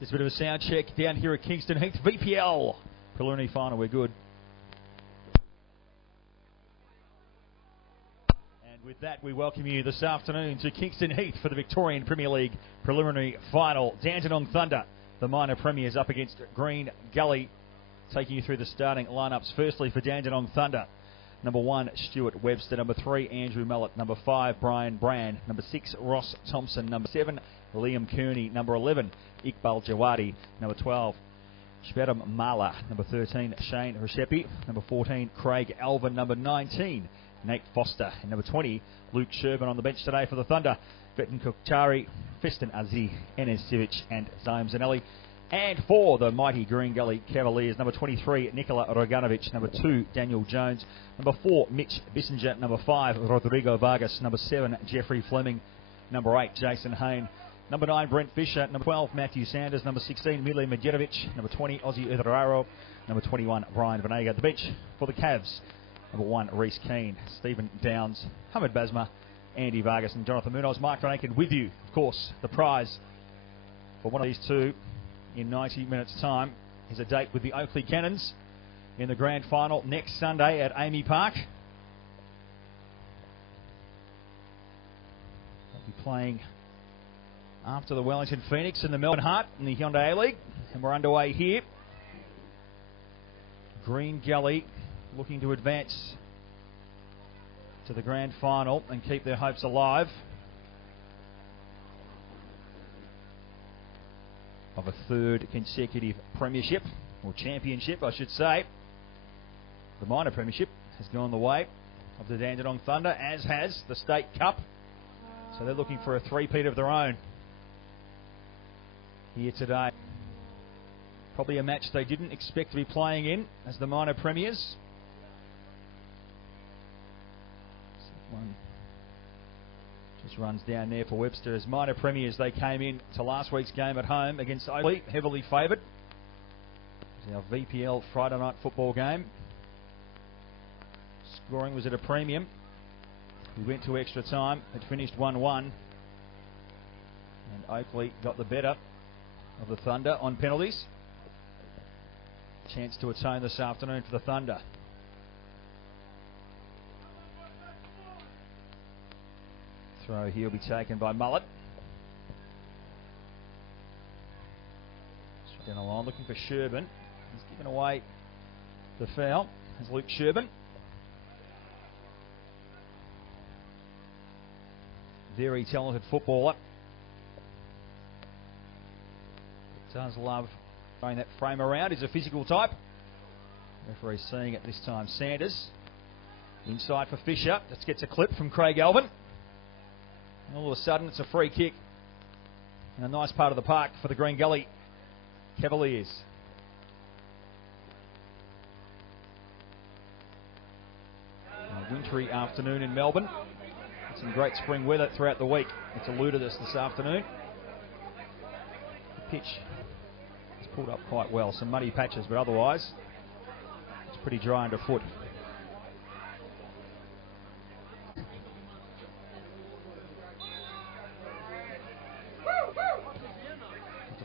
Just a bit of a sound check down here at Kingston Heath. VPL Preliminary Final, we're good. And with that, we welcome you this afternoon to Kingston Heath for the Victorian Premier League Preliminary Final. Dandenong Thunder, the minor premiers, up against Green Gully. Taking you through the starting lineups. Firstly, for Dandenong Thunder, number 1, Stuart Webster. Number 3, Andrew Mellett. Number 5, Brian Brand. Number 6, Ross Thompson. Number 7, Liam Kearney. Number 11, Iqbal Jawadi. Number 12, Shbedam Mala. Number 13, Shane Reshepi. Number 14, Craig Alvin. Number 19, Nate Foster. And number 20, Luke Sherburn on the bench today for the Thunder. Vetan Kukhtari, Feston Aziz, Enes Sivic and Zaim Zanelli. And for the mighty Green Gully Cavaliers, number 23, Nikola Roganovic. Number 2, Daniel Jones. Number 4, Mitch Bissinger. Number 5, Rodrigo Vargas. Number 7, Jeffrey Fleming. Number 8, Jason Hayne. Number 9, Brent Fisher. Number 12, Matthew Sanders. Number 16, Mile Medjedovic. Number 20, Ozzy Uthoraro. Number 21, Brian Vanega. The bench for the Cavs, number 1, Reece Keane, Stephen Downs, Hamid Basma, Andy Vargas and Jonathan Munoz. Mark Rankin with you. Of course, the prize for one of these two in 90 minutes time is a date with the Oakleigh Cannons in the Grand Final next Sunday at Amy Park. They'll be playing after the Wellington Phoenix and the Melbourne Heart in the Hyundai A-League, and we're underway here. Green Gully looking to advance to the Grand Final and keep their hopes alive of a third consecutive premiership, or championship I should say. The minor premiership has gone the way of the Dandenong Thunder, as has the State Cup, so they're looking for a three-peat of their own here today. Probably a match they didn't expect to be playing in as the minor premiers. One just runs down there for Webster. As minor premiers, they came in to last week's game at home against Oakleigh, heavily favoured. It was our VPL Friday night football game. Scoring was at a premium. We went to extra time. It finished 1-1. And Oakleigh got the better of the Thunder on penalties. Chance to atone this afternoon for the Thunder. Throw here will be taken by Mullet. Straight down the line, looking for Sherburn. He's given away the foul. As Luke Sherburn. Very talented footballer. Does love throwing that frame around. He's a physical type. Referee seeing it this time. Sanders inside for Fisher. Just gets a clip from Craig Alvin. And all of a sudden it's a free kick in a nice part of the park for the Green Gully Cavaliers. A wintry afternoon in Melbourne. Some great spring weather throughout the week. It's eluded us this afternoon. The pitch has pulled up quite well. Some muddy patches, but otherwise it's pretty dry underfoot.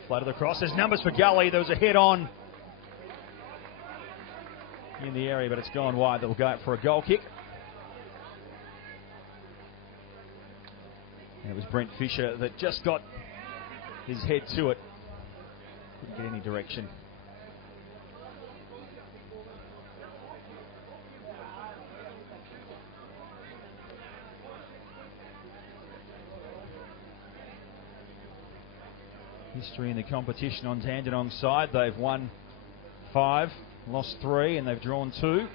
Floated across. There's numbers for Gully. There was a head-on in the area, but it's gone wide. They'll go for a goal kick. And it was Brent Fisher that just got his head to it. Couldn't get any direction. History in the competition on Dandenong's side. They've won 5, lost 3, and they've drawn 2 in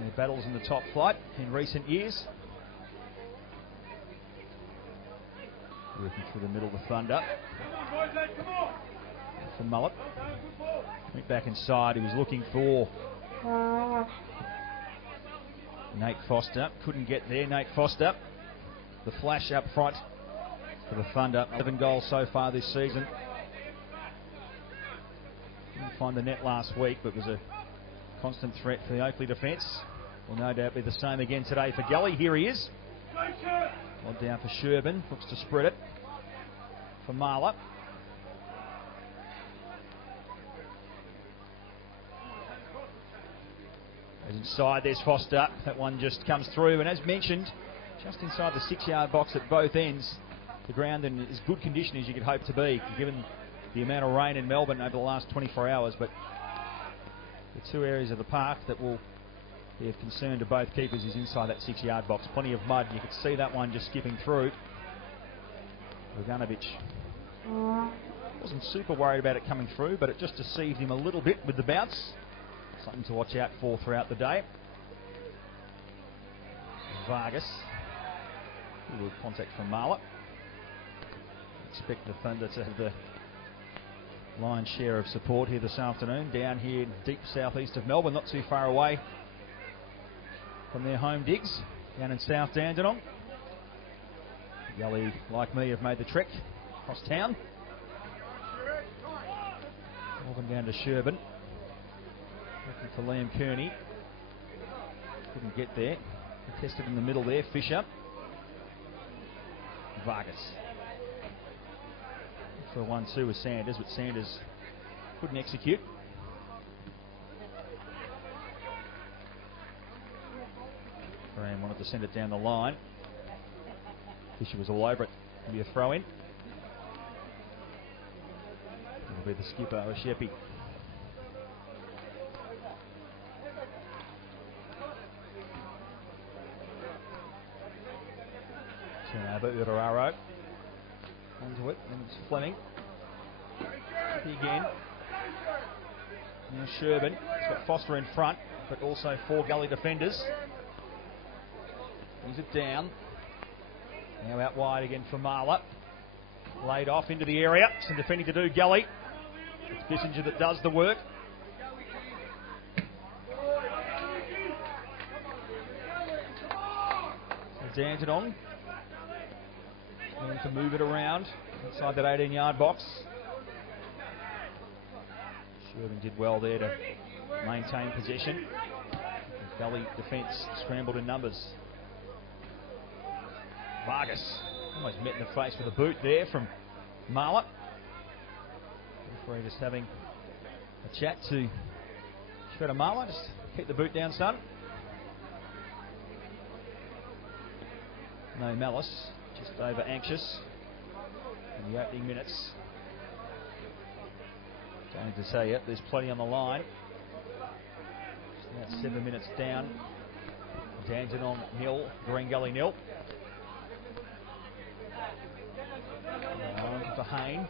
their battles in the top flight in recent years. Working through the middle of the Thunder. For Mullet. Went back inside. He was looking for Nate Foster. Couldn't get there. Nate Foster. The flash up front for the Thunder. 11 goals so far this season. Didn't find the net last week, but was a constant threat for the Oakleigh defence. Will no doubt be the same again today for Gully. Here he is. Odd down for Sherburn. Looks to spread it for Marla. As inside, there's Foster. That one just comes through, and as mentioned, just inside the 6-yard box at both ends. The ground in as good condition as you could hope to be, given the amount of rain in Melbourne over the last 24 hours. But the two areas of the park that will be of concern to both keepers is inside that 6-yard box. Plenty of mud. You could see that one just skipping through. Bogdanovic wasn't super worried about it coming through, but it just deceived him a little bit with the bounce. Something to watch out for throughout the day. Vargas. A little contact from Marla. Expect the Thunder to have the lion's share of support here this afternoon. Down here in deep southeast of Melbourne, not too far away from their home digs. Down in South Dandenong. Gully, like me, have made the trek across town. Melbourne down to Sherburne. Looking for Liam Kearney. Couldn't get there. Contested in the middle there. Fisher. Vargas. For a 1-2 with Sanders, but Sanders couldn't execute. Graham wanted to send it down the line. Fisher was all over it. It'll be a throw in. It'll be the skipper, Sheppy. Turnover, Utararo. Onto it, and it's Fleming. Again. Now Sherburne. He's got Foster in front, but also 4 Gully defenders. Brings it down. Now out wide again for Marla. Laid off into the area. Some defending to do, Gully. It's Bissinger that does the work. So Dandenong going to move it around inside that 18-yard box. Sherburne did well there to maintain possession. Gully defence scrambled in numbers. Vargas almost met in the face with a boot there from Marla. Referee just having a chat to Shredder Marla. Just keep the boot down, son. No malice. Just over anxious in the opening minutes. Don't need to say it, there's plenty on the line. About 7 minutes down. Dandenong 0, Green Gully 0. On to Hayne.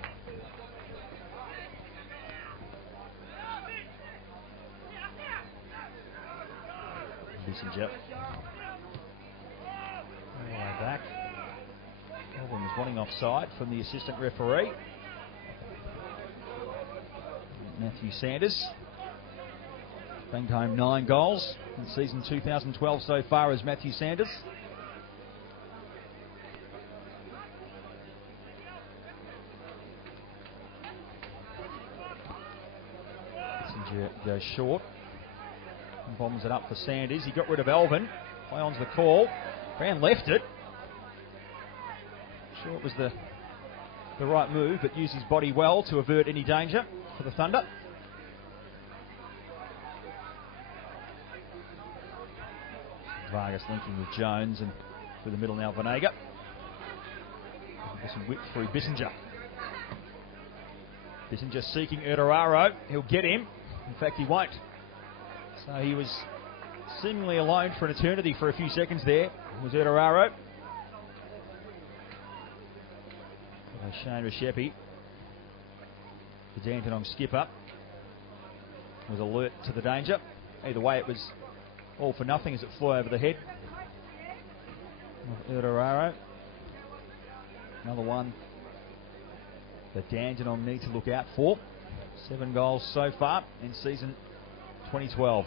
Bissinger. All the way back. Melbourne was wanting offside from the assistant referee. Matthew Sanders banged home 9 goals in season 2012 so far as Matthew Sanders. Bissinger goes short and bombs it up for Sanders. He got rid of Alvin. Play on's the call. Brown left it. Sure it was the right move, but used his body well to avert any danger for the Thunder. Vargas linking with Jones and through the middle now Vanega. Some whip through Bissinger. Bissinger seeking Utararo. He'll get him. In fact, he won't. So he was seemingly alone for an eternity for a few seconds there. It was Utararo. Shane Rashepi, the Dandenong skipper, was alert to the danger. Either way, it was all for nothing as it flew over the head of Utararo. Another one that Dandenong need to look out for. 7 goals so far in season 2012.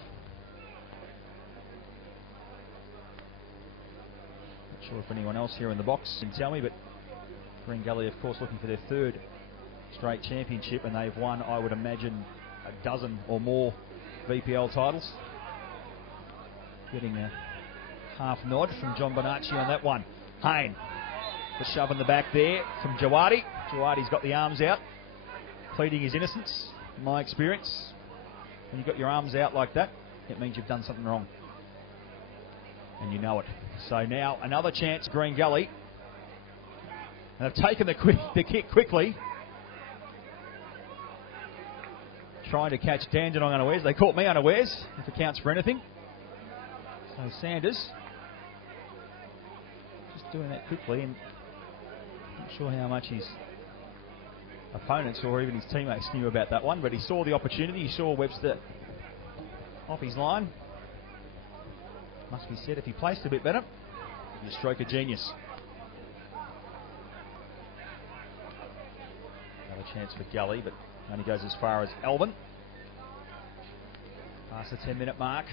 Not sure if anyone else here in the box can tell me, but Green Gully, of course, looking for their 3rd straight championship, and they've won, I would imagine, a dozen or more VPL titles. Getting a half nod from John Bonacci on that one. Hayne, the shove in the back there from Jawadi. Jawadi's got the arms out, pleading his innocence, in my experience. When you've got your arms out like that, it means you've done something wrong. And you know it. So now another chance, Green Gully. And they've taken the kick quickly. Trying to catch Dandenong unawares. They caught me unawares, if it counts for anything. So Sanders just doing that quickly, and not sure how much his opponents or even his teammates knew about that one, but he saw the opportunity. He saw Webster off his line. Must be said, if he placed a bit better, he'd be a stroke of genius. Another chance for Gully, but only goes as far as Alvin. Past the 10-minute mark.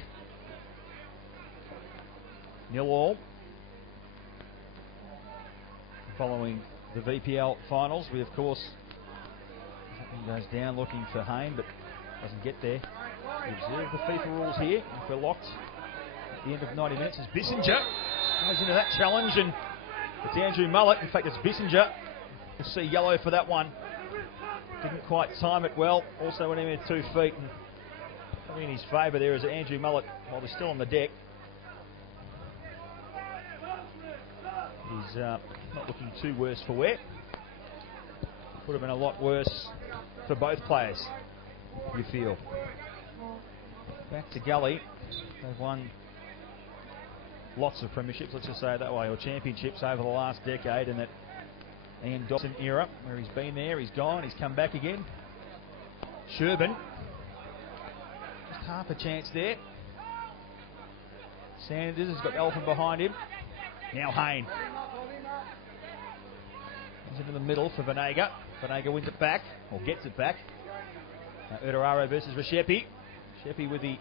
0-0. Following the VPL finals, we of course goes down looking for Hayne, but doesn't get there. We observe the FIFA rules here. If we're locked at the end of 90 minutes, as Bissinger goes into that challenge, and it's Andrew Mullett. In fact, it's Bissinger. We'll see yellow for that one. Didn't quite time it well. Also went in with 2 feet, and coming in his favour there is Andrew Mullett while he's still on the deck. He's not looking too worse for wear. Would have been a lot worse for both players, you feel. Back to Gully. They've won lots of premierships, let's just say it that way, or championships over the last decade, and that Ian Dawson era, where he's been there, he's gone, he's come back again. Sherbin, just half a chance there. Sanders has got Elfin behind him. Now Hayne. He's into the middle for Vanega. Vanega wins it back, or gets it back. Udararo versus Reshepi. Reshepi with the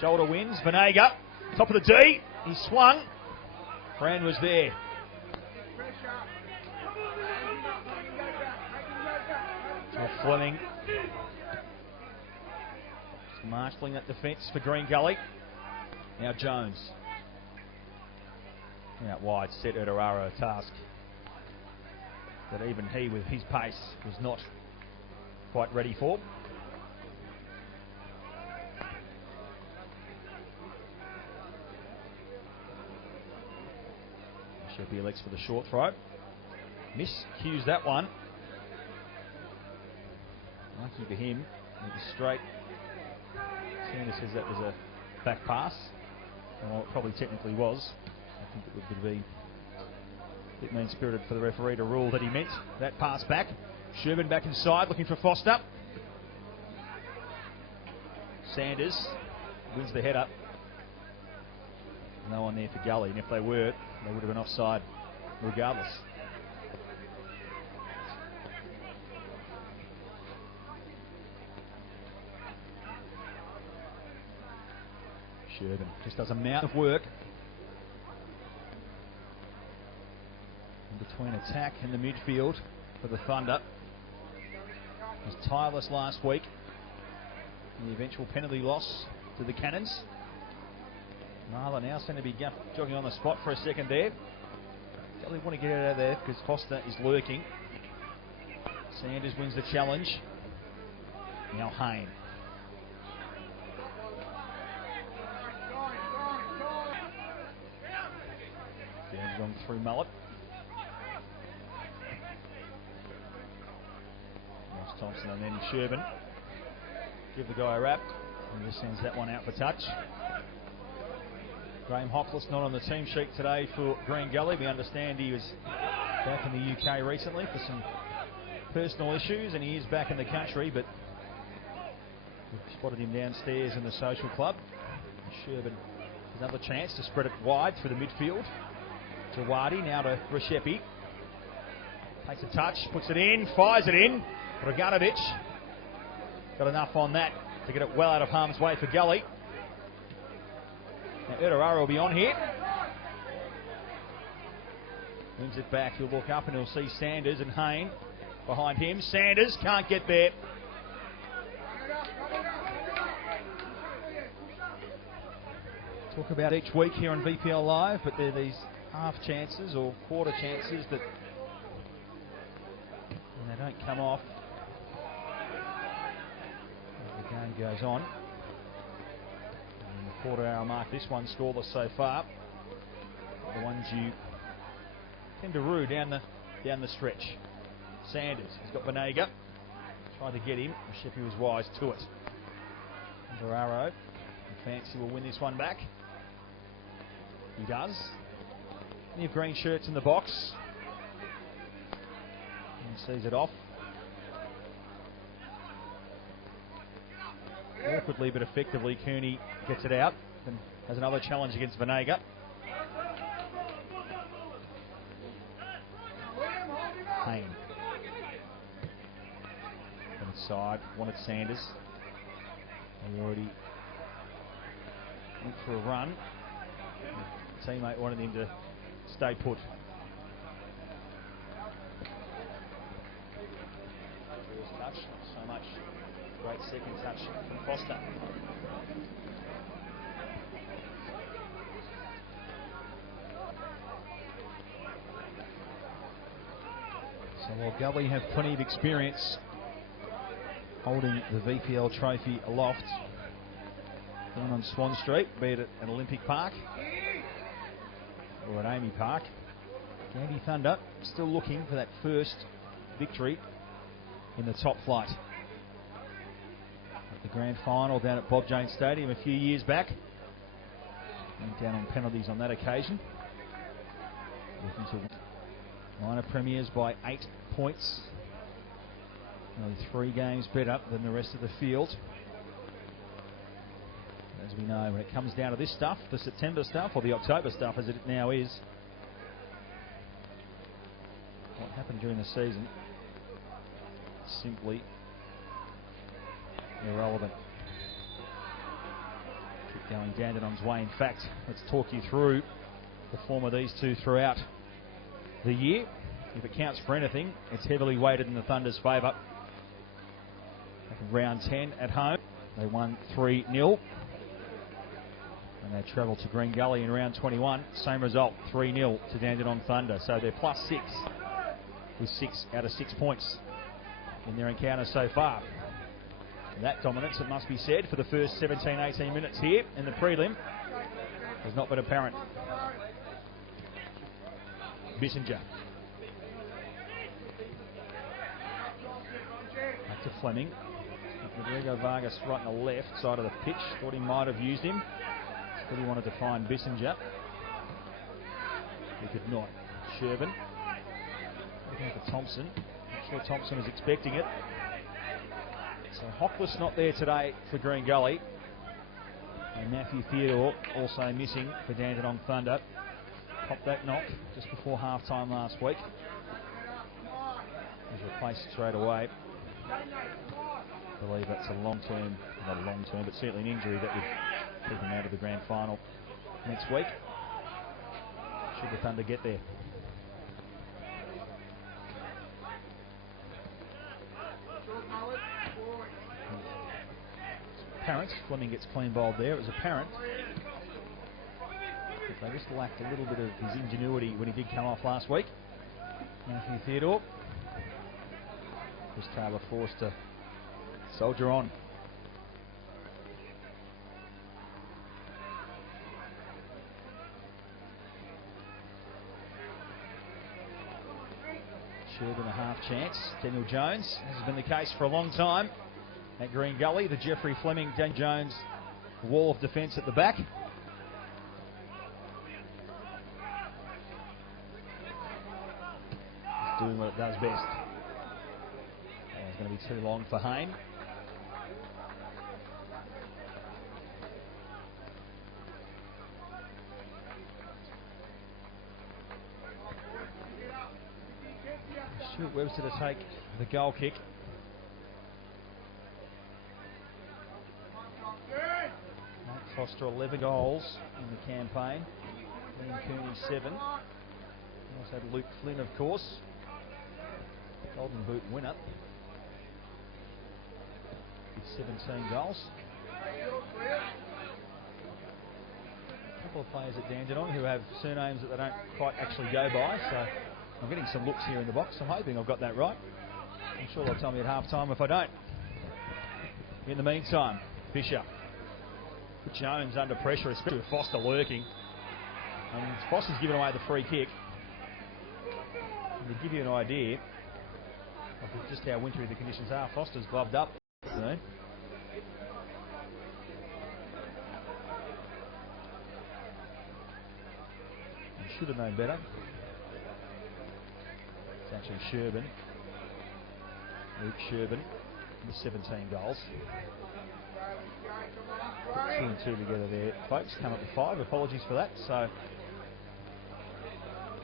shoulder wins. Vanega, top of the D. He swung. Fran was there. Fleming just marshalling that defence for Green Gully. Now Jones. Out wide, set Udararo a task that even he, with his pace, was not quite ready for. Sheppy elects for the short throw. Miscues that one. Lucky for him, it was straight. Sanders says that was a back pass. Well, it probably technically was. I think it would be a bit mean-spirited for the referee to rule that he meant that pass back. Sherbin back inside, looking for Foster. Sanders wins the head-up. No one there for Gully, and if they were, they would have been offside regardless. Sherbin just does a amount of work in between attack and the midfield for the Thunder. He was tireless last week in the eventual penalty loss to the Cannons. Marla now seems to be jogging on the spot for a second there. Gully want to get out of there because Foster is lurking. Sanders wins the challenge. Now Hayne. Gone through Mullett. Ross Thompson and then Sherbin. Give the guy a wrap. And just sends that one out for touch. Graham Hockless not on the team sheet today for Green Gully. We understand he was back in the UK recently for some personal issues, and he is back in the country, but we've spotted him downstairs in the social club. Sherbin another chance to spread it wide through the midfield. To Wadi, now to Reshepi. Takes a touch, puts it in, fires it in. Draganovic got enough on that to get it well out of harm's way for Gully. Now Udararo will be on here. Wins it back, he'll look up and he'll see Sanders and Hayne behind him. Sanders can't get there. Talk about each week here on VPL Live, but there are these half chances or quarter chances that when they don't come off, the game goes on. And quarter-hour mark. This one scoreless so far. The ones you tend to rue down the stretch. Sanders has got Vanega. Tried to get him. Sheppy was wise to it. Doraro. Fancy will win this one back. He does. Plenty of green shirts in the box. And sees it off. Awkwardly but effectively, Cooney gets it out and has another challenge against Vanega. Payne. Inside, wanted Sanders. He already went for a run. The teammate wanted him to stay put. First touch, not so much. Great second touch from Foster. So while Gully have plenty of experience holding the VPL trophy aloft down on Swan Street, be it at an Olympic Park or at Amy Park, Dandenong Thunder still looking for that first victory in the top flight. At the Grand Final down at Bob Jones Stadium a few years back, went down on penalties on that occasion. Looking to minor premiers by 8 points. Only 3 games better than the rest of the field. As we know, when it comes down to this stuff, the September stuff, or the October stuff as it now is, what happened during the season simply irrelevant. Keep going Dandenong's way. In fact, let's talk you through the form of these two throughout the year. If it counts for anything, it's heavily weighted in the Thunder's favour. Round 10 at home, they won 3-0. And they travel to Green Gully in round 21. Same result, 3-0 to Dandenong Thunder. So they're +6 with 6 out of 6 points in their encounter so far. And that dominance, it must be said, for the first 17-18 minutes here in the prelim has not been apparent. Bissinger. Back to Fleming. Rodrigo Vargas right on the left side of the pitch. Thought he might have used him. But he wanted to find Bissinger. He could not. Shervin. Looking at Thompson. Not sure Thompson was expecting it. So Hockless not there today for Green Gully. And Matthew Theodore also missing for Dandenong Thunder. Popped that knock just before half-time last week. He's replaced straight away. I believe that's a long-term, not a long-term, but certainly an injury that would keep him out of the Grand Final next week. Should the Thunder get there. Apparent, Fleming gets clean bowled there. It was apparent. But they just lacked a little bit of his ingenuity when he did come off last week. Matthew Theodore. Chris Taylor forced to soldier on. Shervin a half chance. Daniel Jones. This has been the case for a long time at Green Gully. The Jeffrey Fleming, Dan Jones wall of defence at the back. It's doing what it does best. It's going to be too long for Hayne. Stuart Webster to take the goal kick. Mike Foster 11 goals in the campaign. Liam Cooney 7. We also had Luke Flynn, of course. Golden Boot winner. With 17 goals. A couple of players at Dandenong who have surnames that they don't quite actually go by, so I'm getting some looks here in the box. I'm hoping I've got that right. I'm sure they'll tell me at half time if I don't. In the meantime, Fisher Put Jones under pressure, especially with Foster lurking. And Foster's given away the free kick. And to give you an idea of just how wintry the conditions are, Foster's gloved up. So. Should have known better. It's actually Sherbin. Luke Sherbin with 17 goals. 2 and 2 together there, folks. Come up with 5. Apologies for that. So,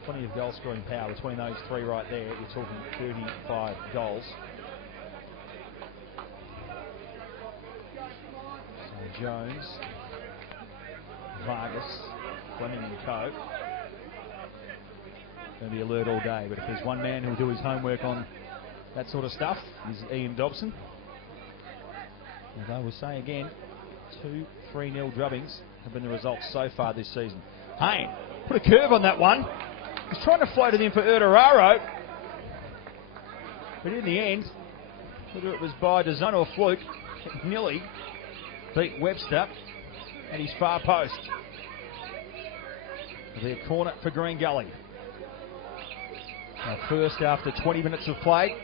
plenty of goal scoring power between those 3 right there. You're talking 35 goals. So, Jones, Vargas, Fleming and Co. Going to be alert all day, but if there's one man who'll do his homework on that sort of stuff, is Ian Dobson. Although we'll say again, 2 3-0 drubbings have been the results so far this season. Hayne put a curve on that one. He's trying to float it in for Erdoraro, but in the end, whether it was by design or fluke, Nilly beat Webster at his far post. Their corner for Green Gully. Now first, after 20 minutes of play,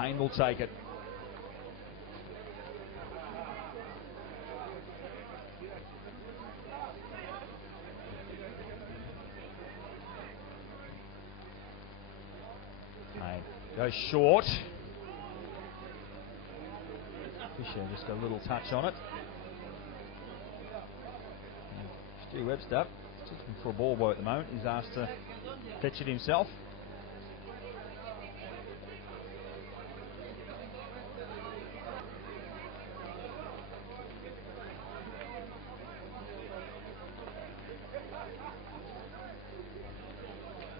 Hayne will take it. Hayne goes short. Fisher just got a little touch on it. Stu Webster, just looking for a ball boy at the moment. He's asked to fetch it himself.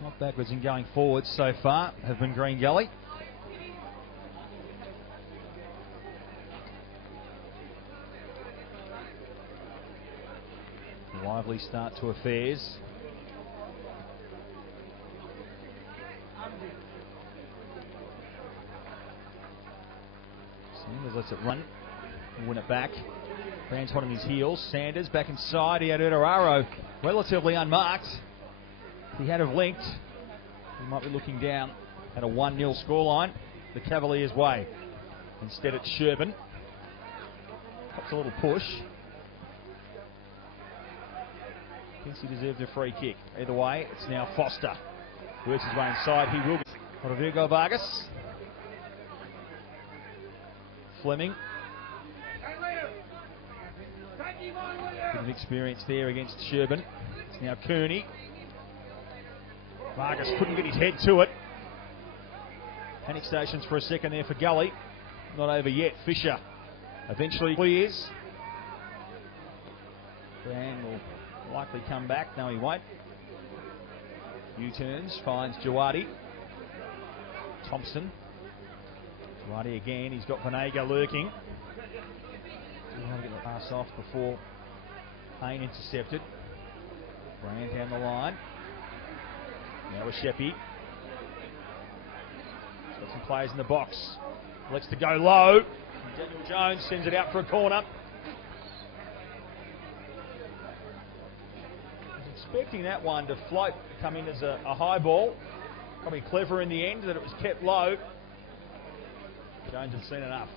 Not backwards in going forwards so far have been Green Gully. Lively start to affairs. Sanders lets it run and win it back. Brand's hot on his heels. Sanders back inside. He had Erdoraro relatively unmarked. If he had have linked, he might be looking down at a 1-0 scoreline the Cavaliers' way. Instead it's Sherbin. Pops a little push. Thinks he deserved a free kick. Either way, it's now Foster. Works his way inside. He will be. Rodrigo Vargas. Fleming. Bit of experience there against Sherbin. It's now Kearney. Vargas couldn't get his head to it. Panic stations for a second there for Gully. Not over yet. Fisher eventually clears. Brand will likely come back. No, he won't. U-turns, finds Jawadi. Thompson. Jawadi again. He's got Vanega lurking. Didn't want to get the pass off before Hayne intercepted. Brand down the line. Now with Sheppy. He's got some players in the box. Lets to go low. Daniel Jones sends it out for a corner. Expecting that one to float, come in as a high ball. Probably clever in the end that it was kept low. Jones had seen enough.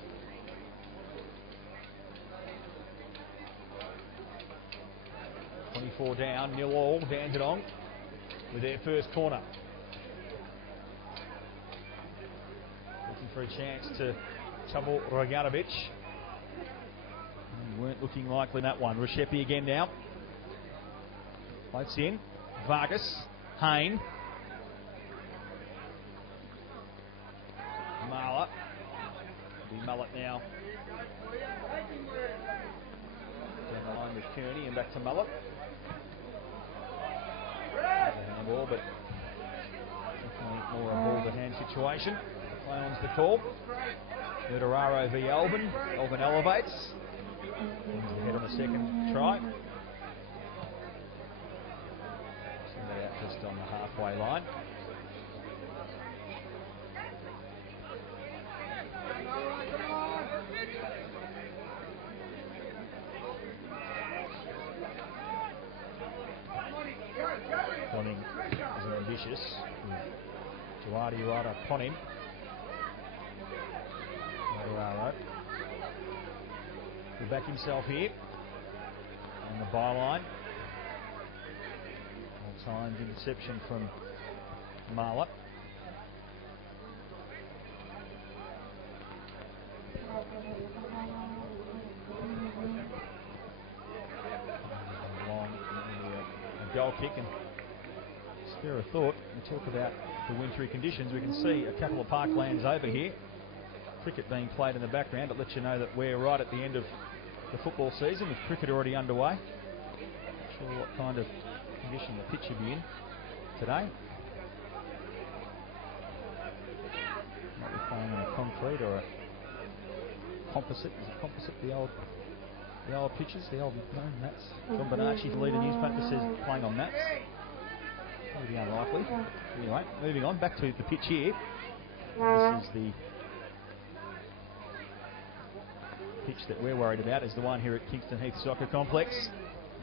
.24 down, 0-all, Dandenong with their first corner. Looking for a chance to trouble Roganovic. Weren't looking likely in that one. Rushepi again now. Floats in. Vargas. Hayne. Marla. Be Mullet now. Down the line with Kearney and back to Mullet. Handball, but definitely more a ball to hand situation. Play on's the call. Erdoraro v Alban. Alban elevates. Brings the head on the second try. Send that out just on the halfway line. Fleming is ambitious. Jawadi right upon him. Araro will back himself here on the byline. All times interception from Marla. Long, a goal kick, and spare a thought. We talk about the wintry conditions. We can see a couple of parklands over here. Cricket being played in the background. It lets you know that we're right at the end of the football season with cricket already underway. Not sure what kind of condition the pitch will be in today. Might be playing on a concrete or a composite. Is it composite? The old pitches, the old mats. John Bonacci, the leader newspaper, says playing on mats. Maybe unlikely. Anyway, moving on back to the pitch here. This is the pitch that we're worried about, is the one here at Kingston Heath Soccer Complex.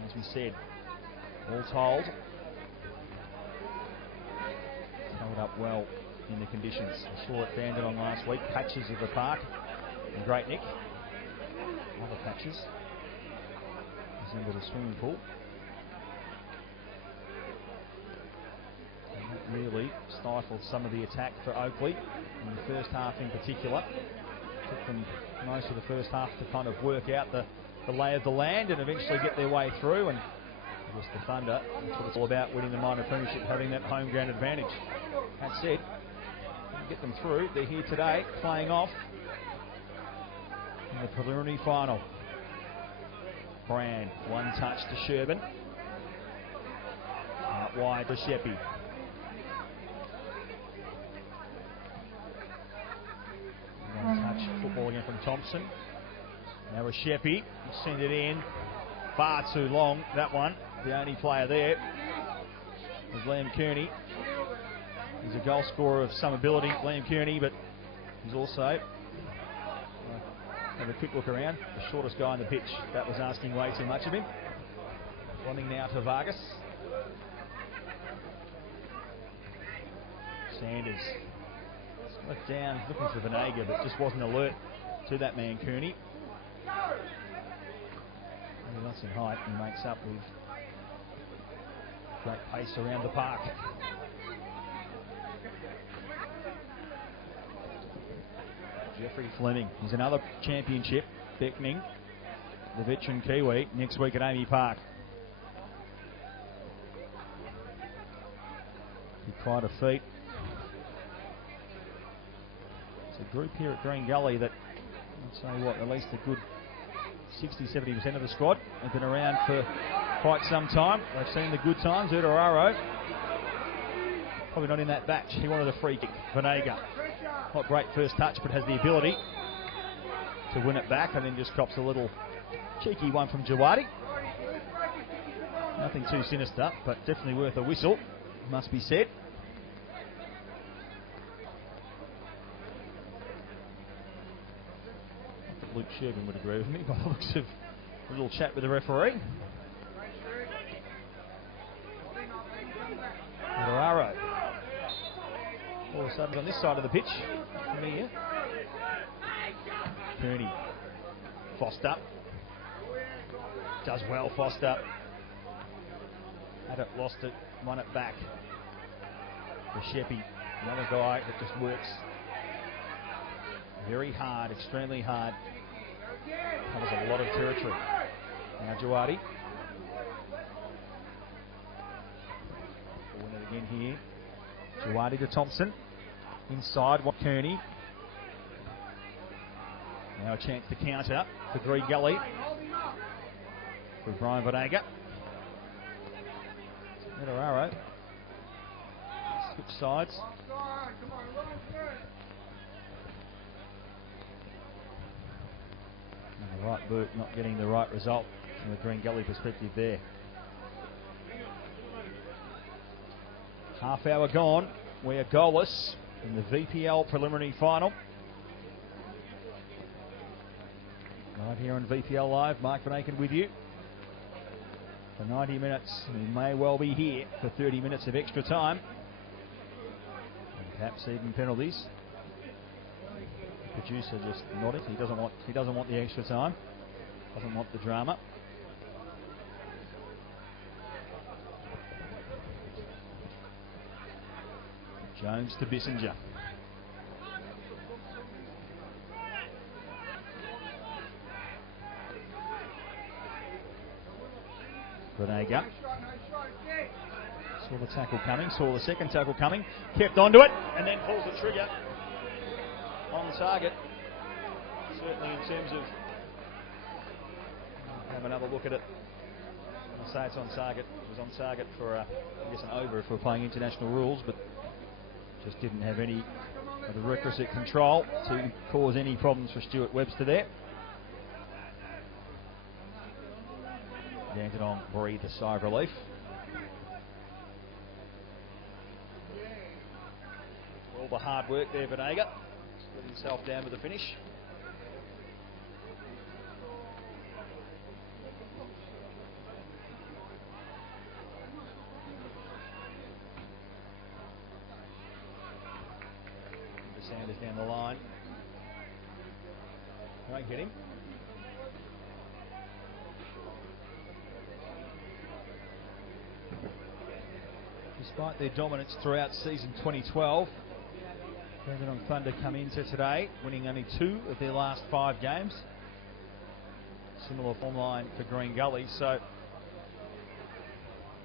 As we said, all told, held up well in the conditions. I saw it Dandenong last week, patches of the park in Great Nick. Other patches resembled a swimming pool. And that really stifled some of the attack for Oakleigh in the first half in particular. Took them most of the first half to kind of work out the lay of the land and eventually get their way through. And I guess the Thunder, that's what it's all about, winning the minor premiership, having that home ground advantage. That said, get them through. They're here today playing off in the preliminary final. Brand, one touch to Sherburn. Out wide to Sheppy. One touch football again from Thompson. Now with Sheppy, send it in. Far too long, that one. The only player there was Liam Kearney. He's a goal scorer of some ability, Liam Kearney, but he's also, have a quick look around, the shortest guy on the pitch. That was asking way too much of him. Running now to Vargas. Sanders. Left down, looking for Venaga, but just wasn't alert to that man, Kearney. He lost in height and makes up with great pace around the park. Jeffrey Fleming, he's another championship beckoning the veteran Kiwi next week at Amy Park. Be quite a feat. It's a group here at Green Gully that, I'd say what, at least a good 60-70% of the squad have been around for quite some time. They've seen the good times. Udararo, probably not in that batch. He wanted a free kick. Venaga, not great first touch, but has the ability to win it back, and then just cops a little cheeky one from Jawadi. Nothing too sinister, but definitely worth a whistle, must be said. Luke Sherburn would agree with me by the looks of a little chat with the referee. Araro. All of a sudden on this side of the pitch. Here. Kearney. Foster. Does well, Foster. Had it, lost it, won it back. For Sheppy. Another guy that just works very hard, extremely hard. Covers a lot of territory. Now Jawadi. Win it again here. Jawadi to Thompson. Inside, what Kearney. Now a chance to counter for Green Gully. For Brian Venaga. Araro. Switch sides. And the right boot not getting the right result from the Green Gully perspective there. Half hour gone. We are goalless in the VPL Preliminary Final. Right here on VPL Live, Mike Van Aken with you. For 90 minutes, we may well be here for 30 minutes of extra time. And perhaps even penalties. The producer just nodded. He doesn't want the extra time. Doesn't want the drama. Jones to Bissinger. Grenega. Saw the tackle coming, saw the second tackle coming, kept onto it, and then pulls the trigger on target. Certainly in terms of, have another look at it. I'll say it's on target. It was on target for, I guess, an over if we're playing international rules, but just didn't have any of the requisite control to cause any problems for Stuart Webster there. Dandenong breathed a sigh of relief. All the hard work there, Grenega. Got himself down with the finish. Sanders down the line. Won't get him. Despite their dominance throughout season 2012, Dandenong Thunder come into today winning only 2 of their last 5 games. Similar form line for Green Gully, so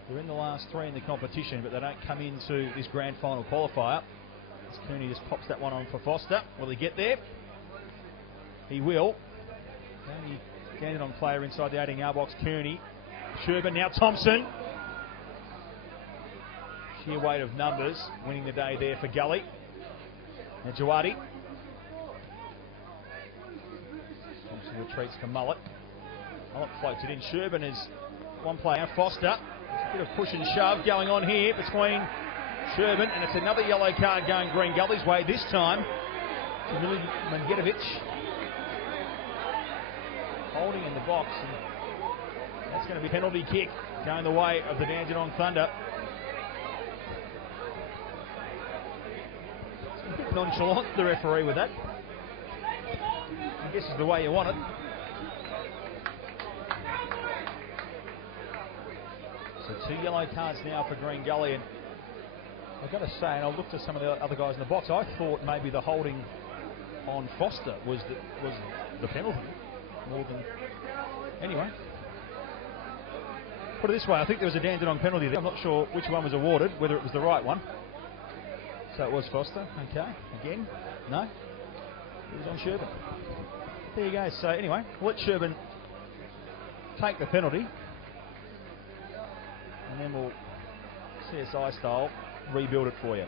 they're in the last 3 in the competition, but they don't come into this grand final qualifier. As Cooney just pops that one on for Foster. Will he get there? He will. Only Dandenong player inside the 18-yard box, Cooney. Sherbin, now Thompson. Sheer weight of numbers, winning the day there for Gully. Now Jawadi. Thompson retreats to Mullet. Mullet floats it in. Sherbin is one player. Foster. There's a bit of push and shove going on here between Sherbin, and it's another yellow card going Green Gully's way, this time to Mangetovich. Holding in the box, and that's going to be a penalty kick going the way of the Dandenong Thunder. It's a bit nonchalant, the referee, with that. I guess is the way you want it. So 2 yellow cards now for Green Gully, and I've got to say, and I looked at some of the other guys in the box, I thought maybe the holding on Foster was the penalty more than... Anyway, put it this way, I think there was a Dandenong penalty there. I'm not sure which one was awarded, whether it was the right one. So it was Foster, okay. Again, no, it was on Sherbin. There you go. So anyway, we'll let Sherbin take the penalty, and then we'll CSI style rebuild it for you.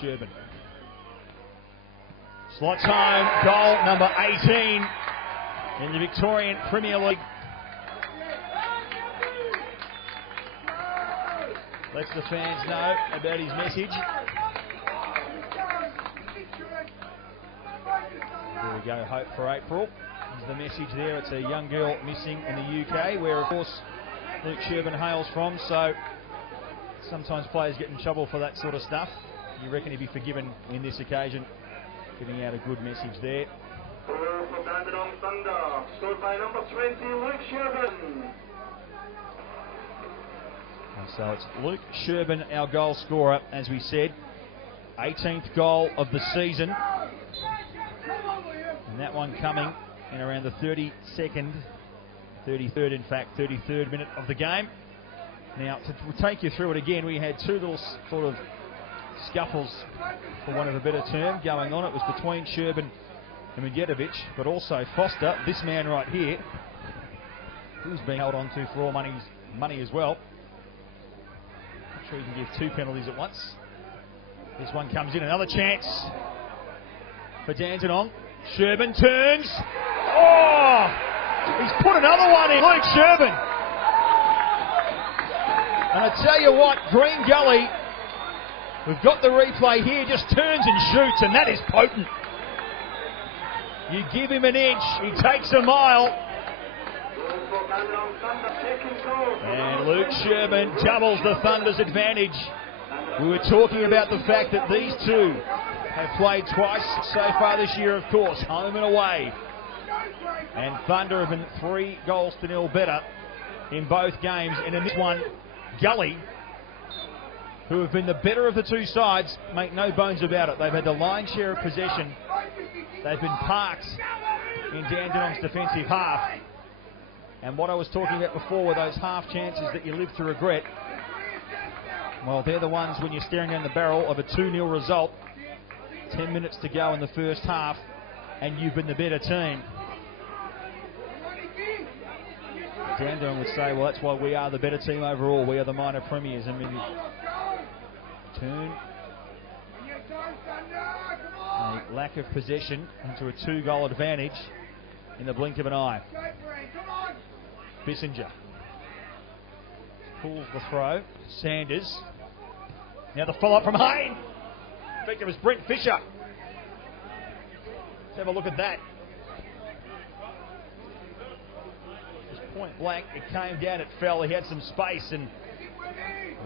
Sherbin. Slots home, goal number 18 in the Victorian Premier League. Lets the fans know about his message. There we go, hope for April. There's the message there. It's a young girl missing in the UK, where of course Luke Sherbin hails from, so sometimes players get in trouble for that sort of stuff. You reckon he'd be forgiven in this occasion, giving out a good message there. For Dandenong Thunder, scored by number 20, Luke Sherbin. And so it's Luke Sherbin, our goal scorer, as we said. 18th goal of the season. And that one coming in around the 33rd in fact, 33rd minute of the game. Now, to take you through it again, we had 2 little sort of scuffles, for want of a better term, going on. It was between Sherbin and Mangetovich, but also Foster, this man right here, who's being held on to for all money as well. Not sure you can give 2 penalties at once. This one comes in, another chance for Dandenong. Sherbin turns. Oh! He's put another one in, Luke Sherbin. And I tell you what, Green Gully, we've got the replay here, just turns and shoots, and that is potent. You give him an inch, he takes a mile. And Luke Sherman doubles the Thunder's advantage. We were talking about the fact that these two have played twice so far this year, of course, home and away. And Thunder have been 3-0 better in both games. And in this one, Gully, who have been the better of the two sides, make no bones about it. They've had the lion's share of possession. They've been parked in Dandenong's defensive half. And what I was talking about before were those half chances that you live to regret. Well, they're the ones when you're staring down the barrel of a 2-0 result. 10 minutes to go in the first half, and you've been the better team. Dandenong would say, well, that's why we are the better team overall. We are the minor premiers. I mean, turn a lack of possession into a 2-goal advantage in the blink of an eye. Bissinger pulls the throw. Sanders. Now the follow-up from Hayne. I think it was Brent Fisher. Let's have a look at that. Just point blank. It came down, it fell. He had some space, and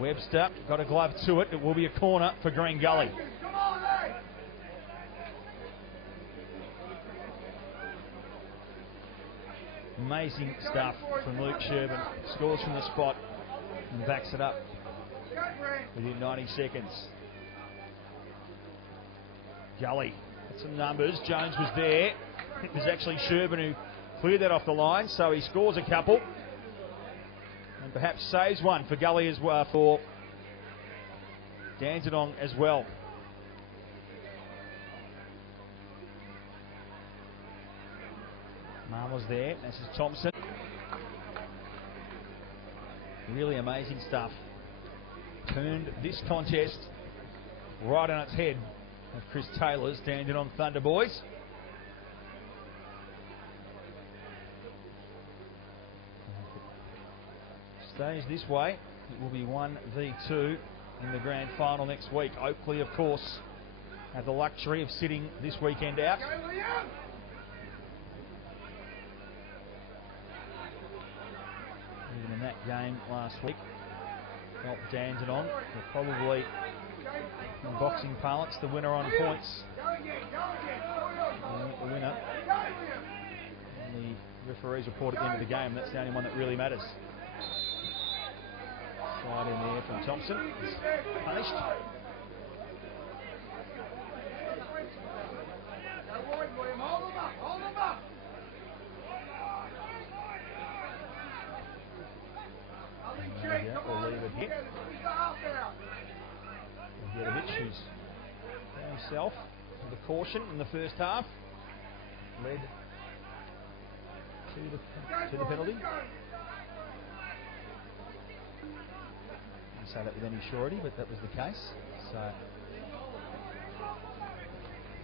Webster got a glove to it. It will be a corner for Green Gully. Amazing stuff from Luke Sherman. Scores from the spot and backs it up within 90 seconds. Gully had some numbers. Jones was there. It was actually Sherman who cleared that off the line, so he scores a couple and perhaps saves one for Gully as well, for Dandenong as well. Marla's there. This is Thompson. Really amazing stuff. Turned this contest right on its head of Chris Taylor's Dandenong Thunder boys. Stays this way, it will be 1v2 in the grand final next week. Oakleigh, of course, have the luxury of sitting this weekend out. Even in that game last week, helped Dandenong. They're probably, in boxing parlance, the winner on points. The winner. And the referees report at the end of the game. That's the only one that really matters. Slide in there from Thompson. He's punished. We'll leave it hit. Vjedovic, who's himself with a caution in the first half, led to the penalty. I say that with any surety, but that was the case. So,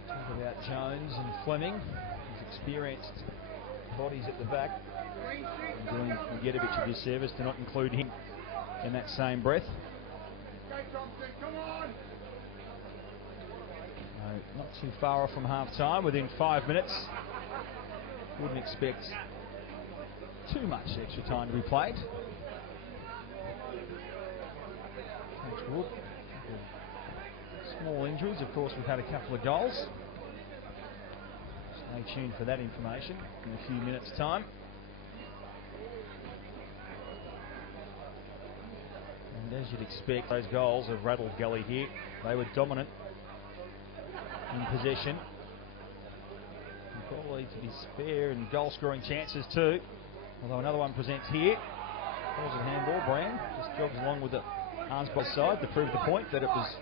talk about Jones and Fleming, his experienced bodies at the back, and doing Vjedovic a disservice to not include him in that same breath. Not too far off from half time, within 5 minutes. Wouldn't expect too much extra time to be played. Small injuries, of course. We've had a couple of goals. Stay tuned for that information in a few minutes' time. And as you'd expect, those goals have rattled Gully here. They were dominant in possession. And probably to be fair in goal scoring chances too. Although another one presents here. Calls it handball. Brand just jogs along with the arms by side to prove the point that it was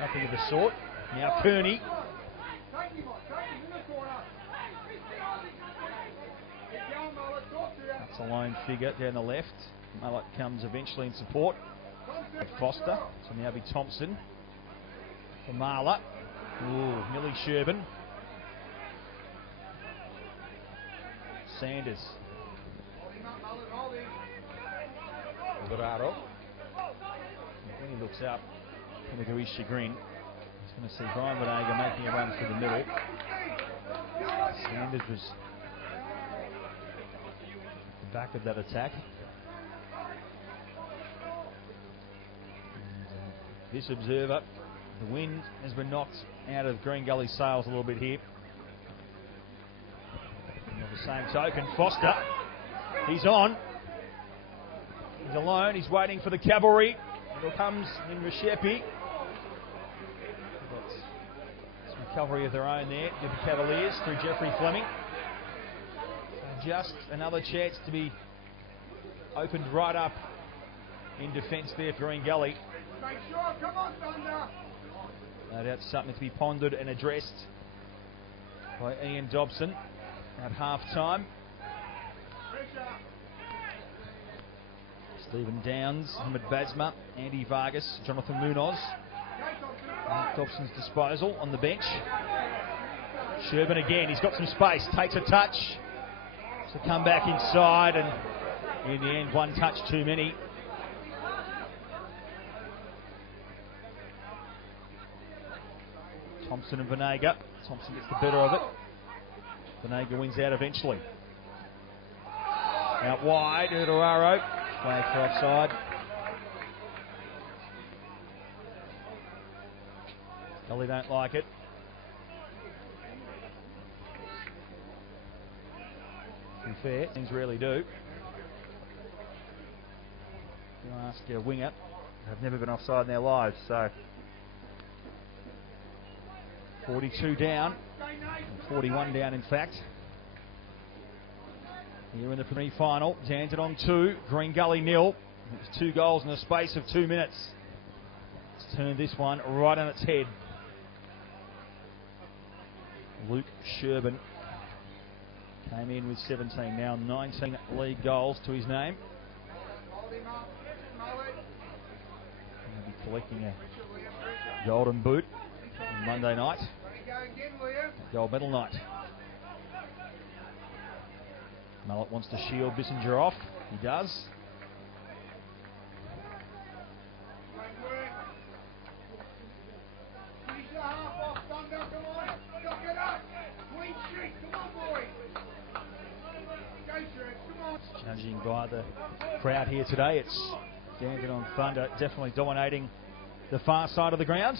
nothing of the sort. Now Kearney. That's a lone figure down the left. Mullet comes eventually in support of Foster. So now be Thompson for Marla. Ooh, Millie Sherban. Sanders. Berardo. When he looks up, to his chagrin, he's going to see Brian Bonaga making a run for the middle. Sanders was at the back of that attack. This observer, the wind has been knocked out of Green Gully sails a little bit here. And on the same token, Foster, he's on. He's alone, he's waiting for the cavalry. Here comes in Reshepi. Some cavalry of their own there, with the Cavaliers through Jeffrey Fleming. So just another chance to be opened right up in defence there for Green Gully. Make sure, come on, Thunder. No doubt something to be pondered and addressed by Ian Dobson at half-time. Stephen Downs, Ahmed Basma, Andy Vargas, Jonathan Munoz. At Dobson's disposal on the bench. Sherbin again, he's got some space, takes a touch. So come back inside, and in the end, one touch too many. Thompson and Venega. Thompson gets the better of it. Venega wins out eventually. Out wide, Uraro. Flag for offside. Gully don't like it. To be fair, things rarely do. You ask a winger, they've never been offside in their lives, so 42 down, 41 down in fact. Here in the preliminary final, Dandenong 2, Green Gully 0. It was 2 goals in the space of 2 minutes. Let's turn this one right on its head. Luke Sherbin came in with 17, now 19 league goals to his name. He'll be collecting a golden boot on Monday night, gold medal night. Mullet wants to shield Bissinger off. He does. Judging by the crowd here today, it's Dandenong Thunder definitely dominating the far side of the ground.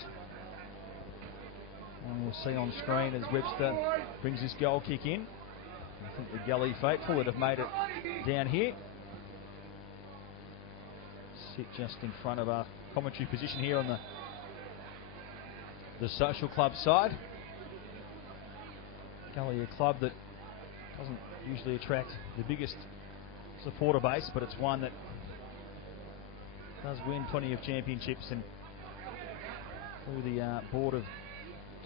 And we'll see on screen as Webster brings this goal kick in. I think the Gully faithful would have made it down here. Sit just in front of our commentary position here on the social club side. Gully, a club that doesn't usually attract the biggest supporter base, but it's one that does win plenty of championships, and through the board of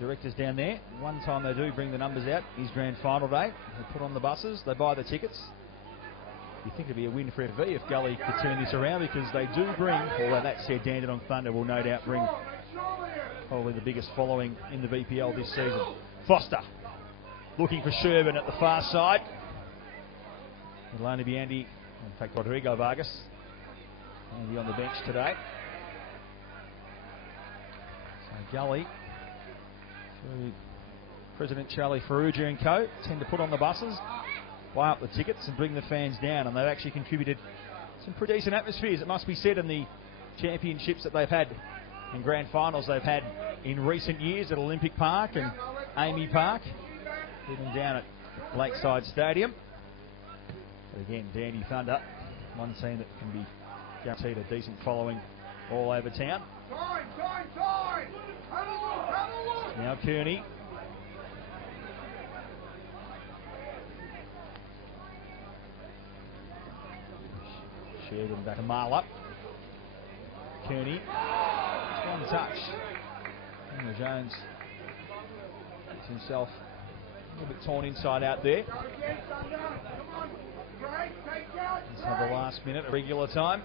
directors down there, one time they do bring the numbers out is Grand Final day. They put on the buses, they buy the tickets. You think it'd be a win for FV if Gully could turn this around, because they do bring, although that said, Dandenong Thunder will no doubt bring probably the biggest following in the VPL this season. Foster looking for Sherbin at the far side. It'll only be Andy, in fact Rodrigo Vargas, Andy on the bench today. So Gully, through President Charlie Ferrugia and co, tend to put on the buses, buy up the tickets and bring the fans down, and they've actually contributed some pretty decent atmospheres, it must be said, in the championships that they've had and grand finals they've had in recent years at Olympic Park and Amy Park, even down at Lakeside Stadium. But again, Dandy Thunder, one team that can be guaranteed a decent following all over town. Now Kearney. Sherbin back to Marla. Kearney. It's one touch. Emma Jones gets himself a little bit torn inside out there. Let's have the last minute of regular time.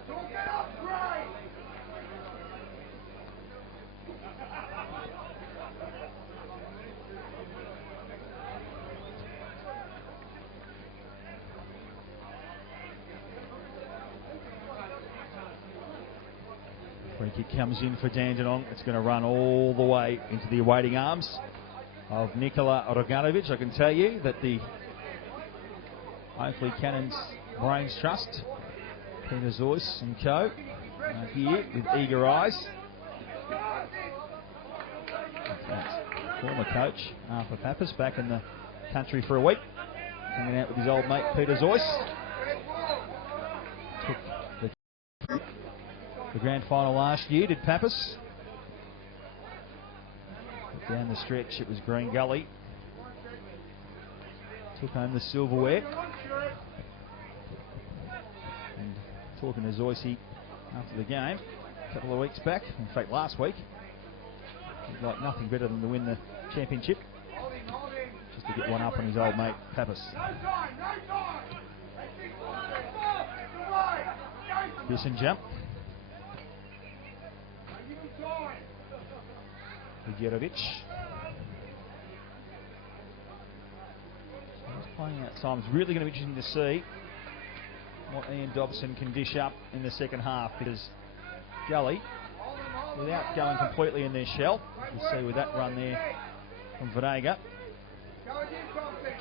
Free kick comes in for Dandenong. It's going to run all the way into the awaiting arms of Nikola Roganovic. I can tell you that the Oakleigh Cannons Brains Trust, Peter Zoyce and co, are here with eager eyes. Former coach Arthur Pappas back in the country for a week, hanging out with his old mate Peter Zoyce. Took the grand final last year, did Pappas. Down the stretch it was Green Gully. Took home the silverware. And talking to Zoyce after the game a couple of weeks back, in fact last week, he'd like nothing better than to win the championship, just to get one up on his old mate Pappas. Bissinger. Vujerovic. He's playing out time. It's really going to be interesting to see what Ian Dobson can dish up in the second half, because Gully, without going completely in their shell, you see with that run there from Vanega,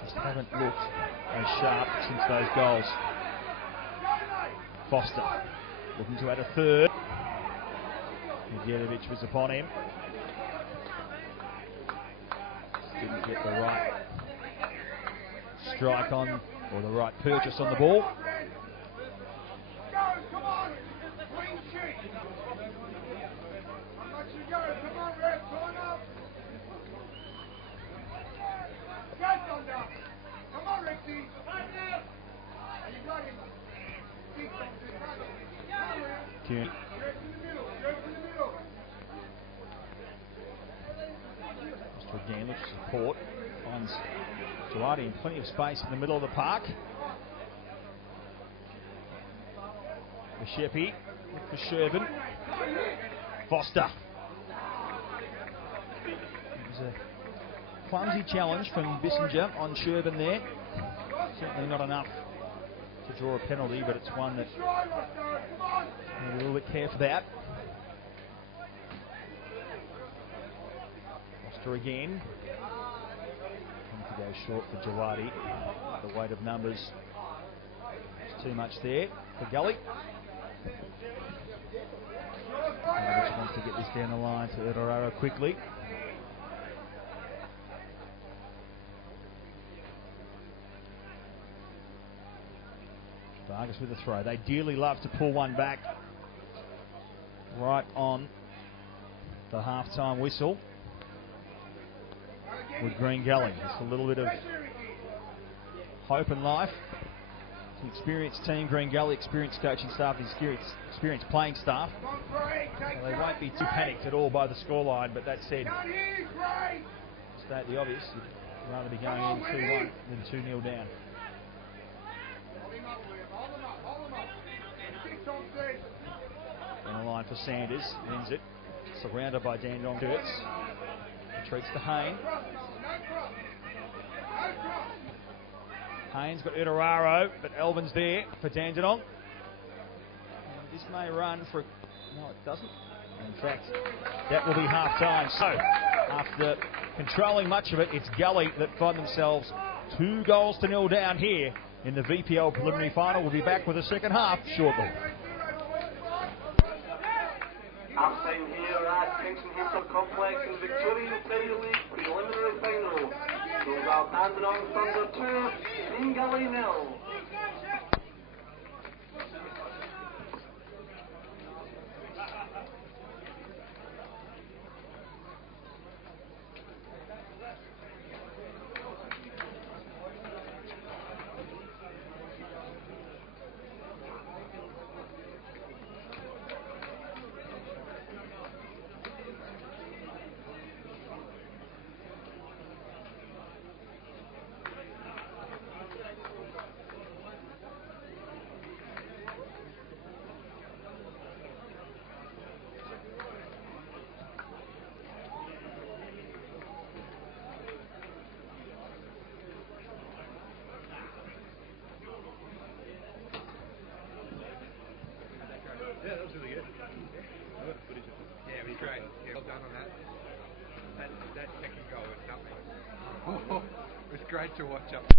just haven't looked as sharp since those goals. Foster looking to add a third. Vujerovic was upon him. Didn't get the right strike on, or the right purchase on the ball. Again, looks support, finds Girardi in plenty of space in the middle of the park. Sheppy for Shervin. Foster. It was a clumsy challenge from Bissinger on Shervin there. Certainly not enough to draw a penalty, but it's one that a little bit careful about. Foster again. Trying to go short for Girardi. The weight of numbers is too much there for Gully. Just wants to get this down the line to Edoraro quickly. Vargas with a throw. They dearly love to pull one back right on the half-time whistle with Green Gully. Just a little bit of hope in life. It's an experienced team, Green Gully, experienced coaching staff, experienced playing staff. So they won't be too panicked at all by the scoreline, but that said, state the obvious, you'd rather be going in 2-1 than 2-0 down. On the line for Sanders, wins it, surrounded by Dandenong Thunder. Retreats to Hayne. Hayne's got Edoraro, but Elvin's there for Dandenong. And this may run for... No, it doesn't. In fact, that will be half-time. So, after controlling much of it, it's Gully that find themselves 2-0 down here in the VPL Preliminary Final. We'll be back with the second half shortly. Half-time here at Kingston Heath Soccer Complex in the Victorian Premier League Preliminary Final. Those are Dandenong Thunder 2, Green Gully 0. Yeah, that was really good. Yeah, it was great. Yeah, well done on that. That second goal was something. It was great to watch up.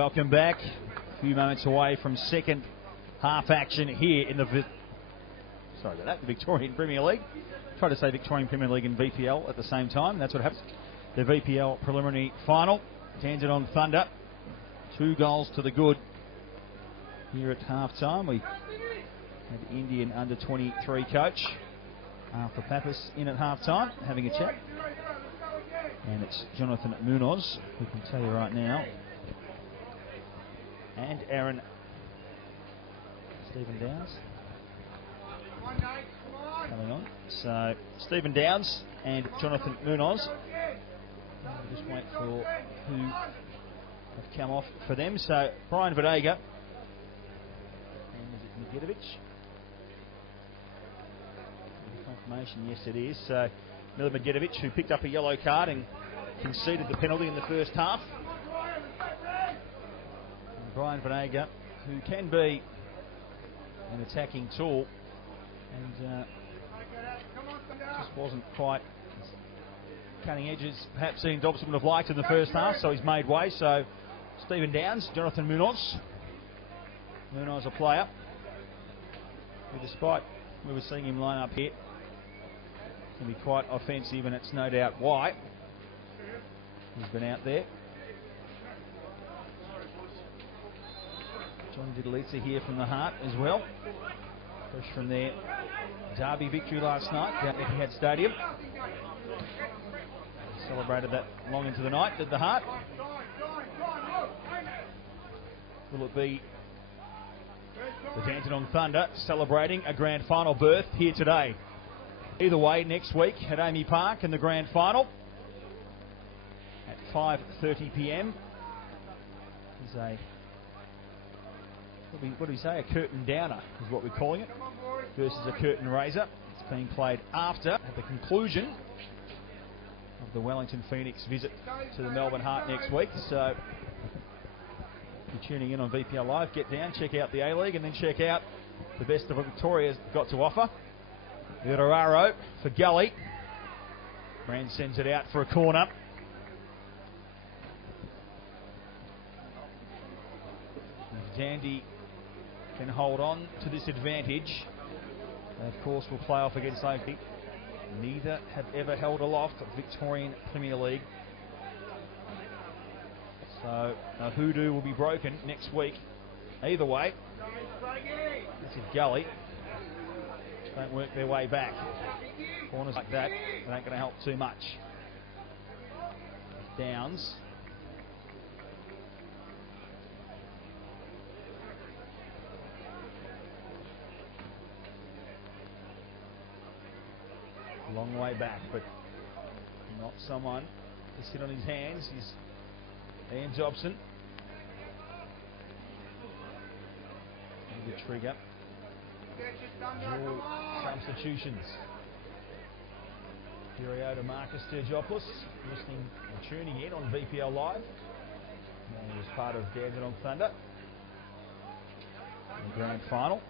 welcome back. A few moments away from second half action here in the the Victorian Premier League. Try to say Victorian Premier League and VPL at the same time. That's what happens. The VPL Preliminary Final. Dandenong Thunder. 2 goals to the good here at half time. We had Indian under 23 coach Arthur Pappas in at half time having a chat. And it's Jonathan Munoz, who can tell you right now, and Aaron Stephen Downs coming on. So Stephen Downs and Jonathan Munoz. We'll just wait for who have come off for them. So Brian Vadega and is it Magidovich? Confirmation, yes it is. So Miller Magidovich, who picked up a yellow card and conceded the penalty in the first half. And Brian Vanega, who can be an attacking tool, and just wasn't quite as cutting edges perhaps Ian Dobson would have liked in the first half, so he's made way. So Stephen Downs, Jonathan Munoz. Munoz a player who, despite we were seeing him line up here, can be quite offensive, and it's no doubt why he's been out there. John Didalitza here from the Heart as well. Fresh from their derby victory last night down at Etihad Stadium. Celebrated that long into the night at the Heart. Will it be the Dandenong Thunder celebrating a grand final berth here today? Either way, next week at Amy Park in the grand final at 5:30 p.m. is a, what do we say, a curtain downer is what we're calling it, versus a curtain raiser. It's being played after, at the conclusion of the Wellington Phoenix visit to the Melbourne Heart next week. So if you're tuning in on VPL Live, get down, check out the A-League, and then check out the best of what Victoria's got to offer. Urararo for Gully. Brand sends it out for a corner. If Dandy can hold on to this advantage, they of course will play off against Oakleigh. Neither have ever held aloft Victorian Premier League. So a hoodoo will be broken next week. Either way, this is Gully. Don't work their way back. Corners like that, they ain't going to help too much. Downs. Long way back, but not someone to sit on his hands. He's Ian Dobson. The trigger. Draw substitutions. Curio to Marcus Sturgeopoulos, listening and tuning in on VPL Live. And he was part of Dandenong Thunder in the grand final.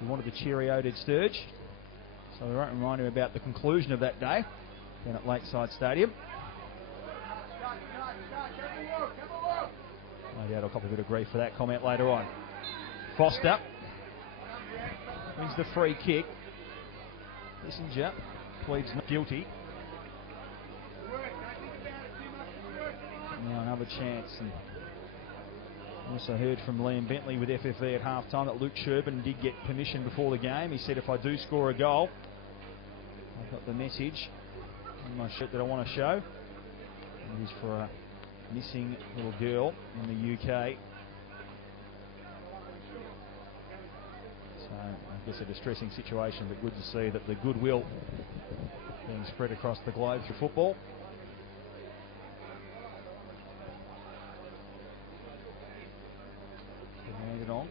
He wanted the Cheerio, did Sturge. So we won't remind him about the conclusion of that day down at Lakeside Stadium. No doubt I'll cop a bit of grief for that comment later on. Foster wins the free kick. Messenger pleads not guilty. Now another chance. And also heard from Liam Bentley with FFV at half time that Luke Sherburn did get permission before the game. He said, if I do score a goal, I've got the message on my shirt that I want to show. It is for a missing little girl in the UK. So I guess a distressing situation, but good to see that the goodwill being spread across the globe through football. On.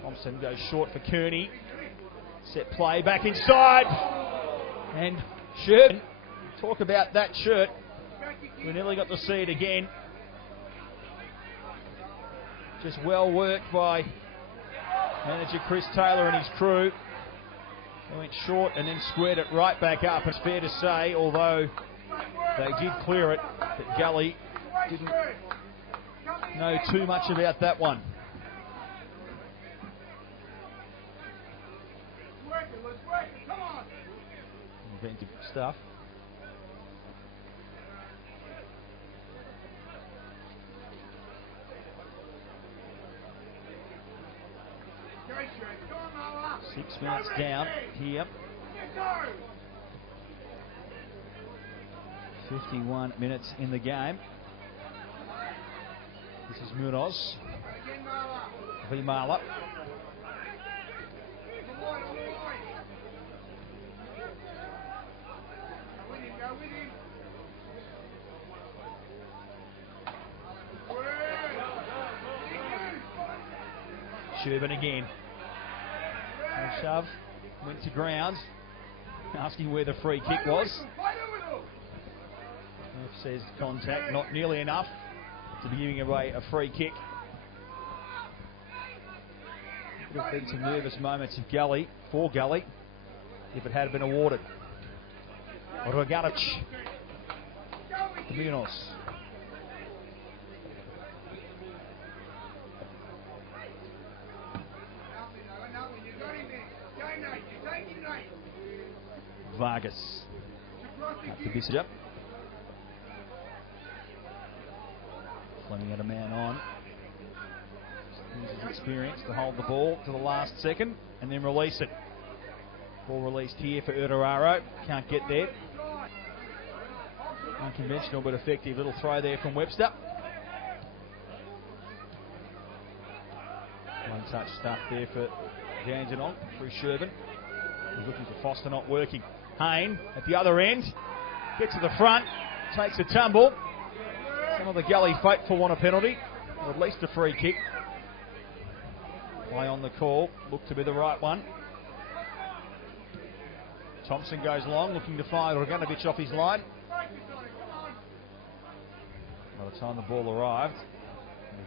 Thompson goes short for Kearney. Set play back inside. And shirt. Talk about that shirt. We nearly got to see it again. Just well worked by manager Chris Taylor and his crew. They went short and then squared it right back up. It's fair to say, although they did clear it, that Gully didn't know too much about that one. Inventive stuff. Six minutes down here. 51 minutes in the game. This is Munoz. V. Marla. Sherburn again. A shove. Went to ground. Asking where the free kick was. Ref says contact, not nearly enough to be giving away a free kick. Would have been some nervous moments of Gully, for Gully, if it had been awarded. Rogaric to Munoz. Vargas. Up to Bishop. Fleming had a man on. Uses his experience to hold the ball to the last second and then release it. Ball released here for Urararo. Can't get there. Unconventional but effective little throw there from Webster. One touch stuff there for Dandenong through Sherburn. He's looking for Foster, not working. Hayne at the other end. Gets to the front. Takes a tumble. Some of the Gully faithful want a penalty, or at least a free kick. Play on the call. Looked to be the right one. Thompson goes long, looking to find Roganovic off his line. By the time the ball arrived,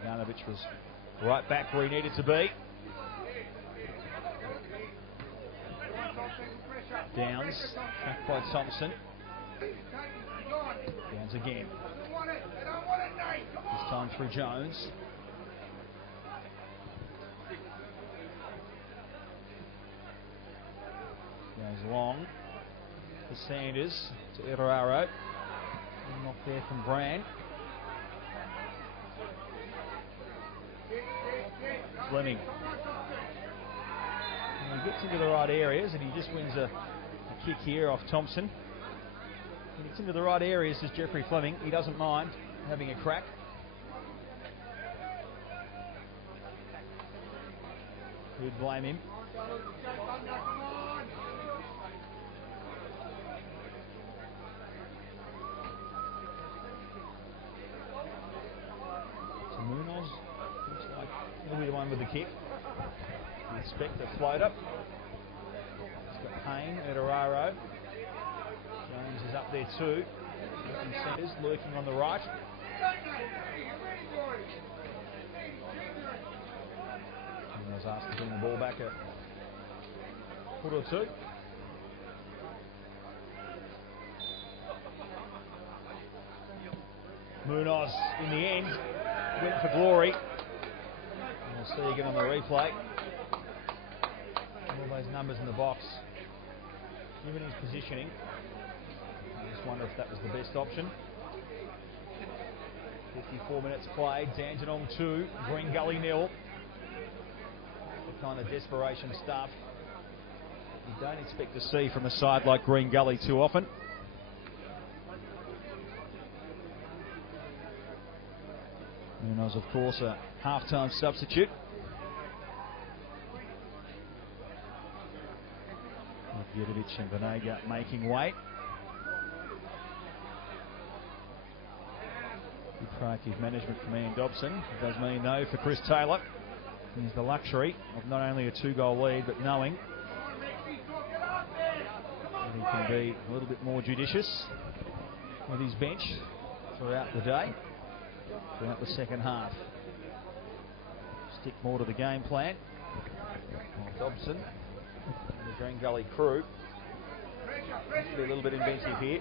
Roganovic was right back where he needed to be. Downs, back by Thompson. Downs again. This time through Jones. Goes long for Sanders to Erraro. Knock there from Brand. Fleming. And he gets into the right areas and he just wins a kick here off Thompson. When he gets into the right areas, says Jeffrey Fleming, he doesn't mind having a crack. Who'd blame him? So Munoz looks like he'll be the one with the kick. We expect a floater. He's got Payne, Erraro. Jones is up there too. Looking centres, lurking on the right. Munoz asked to bring the ball back a foot or two. Munoz in the end went for glory. And we'll see again on the replay. All those numbers in the box. Given his positioning, I just wonder if that was the best option. 54 minutes played. Dandenong 2, Green Gully 0. The kind of desperation stuff you don't expect to see from a side like Green Gully too often. Munoz, of course, a half-time substitute. Jedivic and Venega making weight. Good proactive management from Ian Dobson. It does mean no for Chris Taylor. He has the luxury of not only a 2-goal lead, but knowing that he can be a little bit more judicious with his bench throughout the day, throughout the second half. Stick more to the game plan. Dobson and the Green Gully crew has to be a little bit inventive here.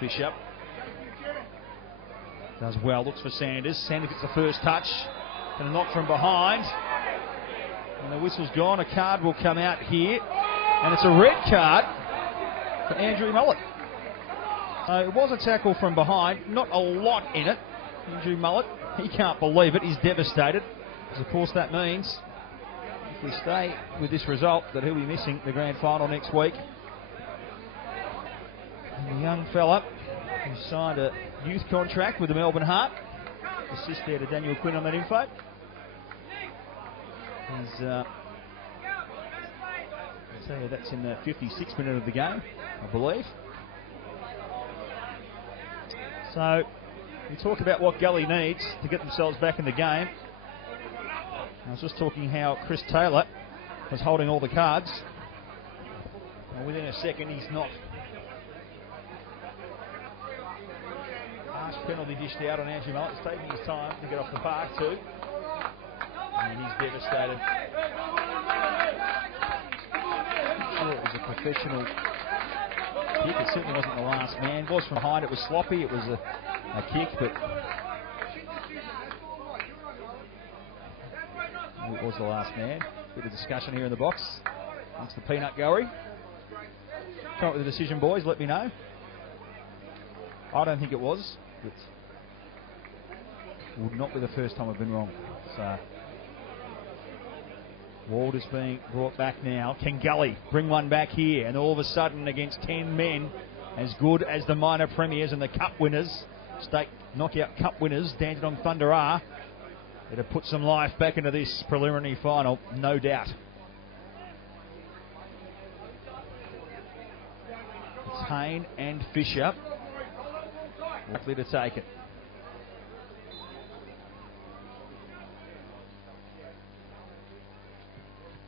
Bishop Does well, looks for Sanders. Sanders gets the first touch. Going to knock from behind. And the whistle's gone. A card will come out here. And it's a red card for Andrew Mullet. It was a tackle from behind. Not a lot in it. Andrew Mullet, he can't believe it. He's devastated. Because of course that means, if we stay with this result, that he'll be missing the grand final next week. And the young fella who signed a youth contract with the Melbourne Heart. Assist there to Daniel Quinn on that info. He's, I'll tell you, that's in the 56th minute of the game, I believe. So, we talk about what Gully needs to get themselves back in the game. I was just talking how Chris Taylor was holding all the cards. And within a second, he's not. Harsh penalty dished out on Andrew Mullet. He's taking his time to get off the park too. And he's devastated. I'm sure it was a professional kick. It certainly wasn't the last man. It was from behind. It was sloppy. It was a kick, but it was the last man. Bit of discussion here in the box amongst the peanut gallery. Come up with a decision, boys. Let me know. I don't think it was, but would not be the first time I've been wrong. So Ward is being brought back now. Can Gully bring one back here? And all of a sudden, against 10 men, as good as the minor premiers and the cup winners, state knockout cup winners, Dandenong Thunder are, it'll put some life back into this preliminary final, no doubt. It's Hayne and Fisher likely to take it.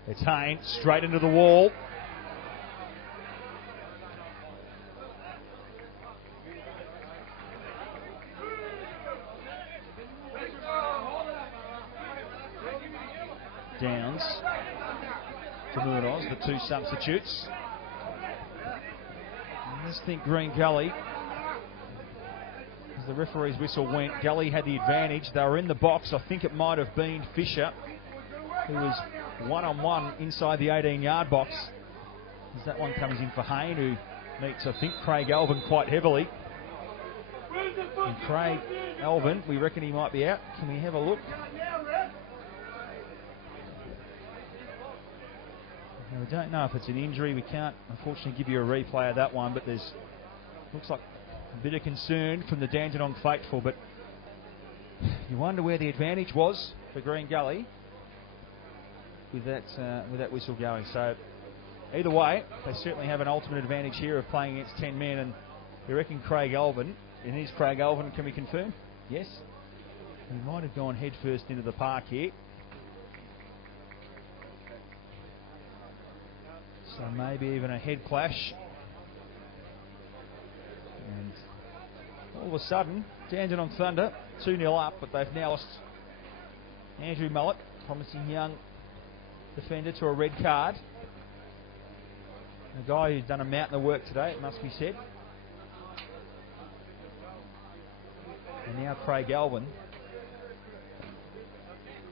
It's Hayne straight into the wall. Downs to Munoz, the two substitutes. I just think Green Gully, as the referee's whistle went, Gully had the advantage. They were in the box. I think it might have been Fisher, who was one-on-one inside the 18-yard box. As that one comes in for Hayne, who meets, I think, Craig Alvin quite heavily. And Craig Alvin, we reckon he might be out. Can we have a look? Now, we don't know if it's an injury. We can't, unfortunately, give you a replay of that one, but there's looks like a bit of concern from the Dandenong faithful, but you wonder where the advantage was for Green Gully with that whistle going. So either way, they certainly have an ultimate advantage here of playing against 10 men, and you reckon Craig Alvin, and here's Craig Alvin, can we confirm? Yes. He might have gone head first into the park here. So maybe even a head clash. And all of a sudden, Dandenong Thunder 2-0 up, but they've now lost Andrew Mullet, promising young defender, to a red card. A guy who's done a mountain of work today, it must be said. And now Craig Alvin.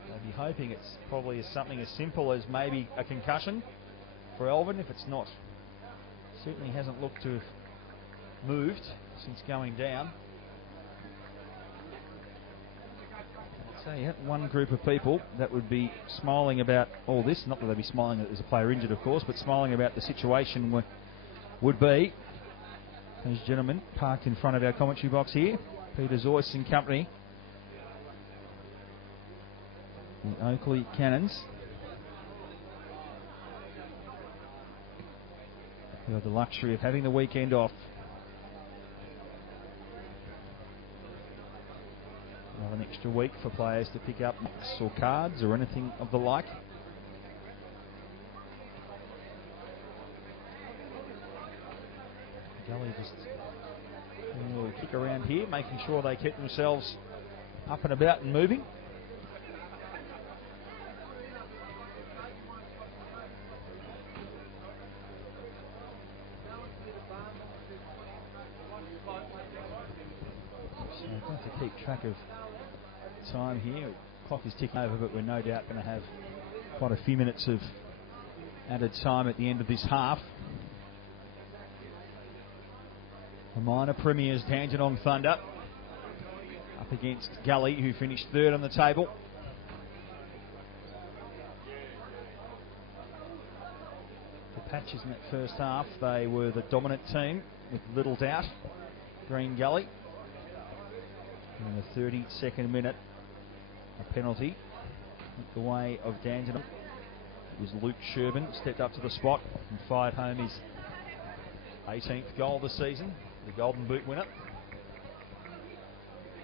They'll be hoping it's probably something as simple as maybe a concussion for Alvin. If it's not, certainly hasn't looked to have moved since going down. I'd say one group of people that would be smiling about all this, not that they'd be smiling that there's a player injured, of course, but smiling about the situation would be those gentlemen parked in front of our commentary box here, Peter Zoyce and company, the Oakleigh Cannons. You have the luxury of having the weekend off. Another extra week for players to pick up books or cards or anything of the like. Gully just doing a little kick around here, making sure they keep themselves up and about and moving. keep track of time here. Clock is ticking over, but we're no doubt going to have quite a few minutes of added time at the end of this half. The minor premiers, Dandenong Thunder, up against Gully, who finished third on the table. The Patches in that first half, they were the dominant team, with little doubt. Green Gully. In the 32nd minute, a penalty went the way of Dandenong. It was Luke Sherman, stepped up to the spot and fired home his 18th goal this season, the Golden Boot winner.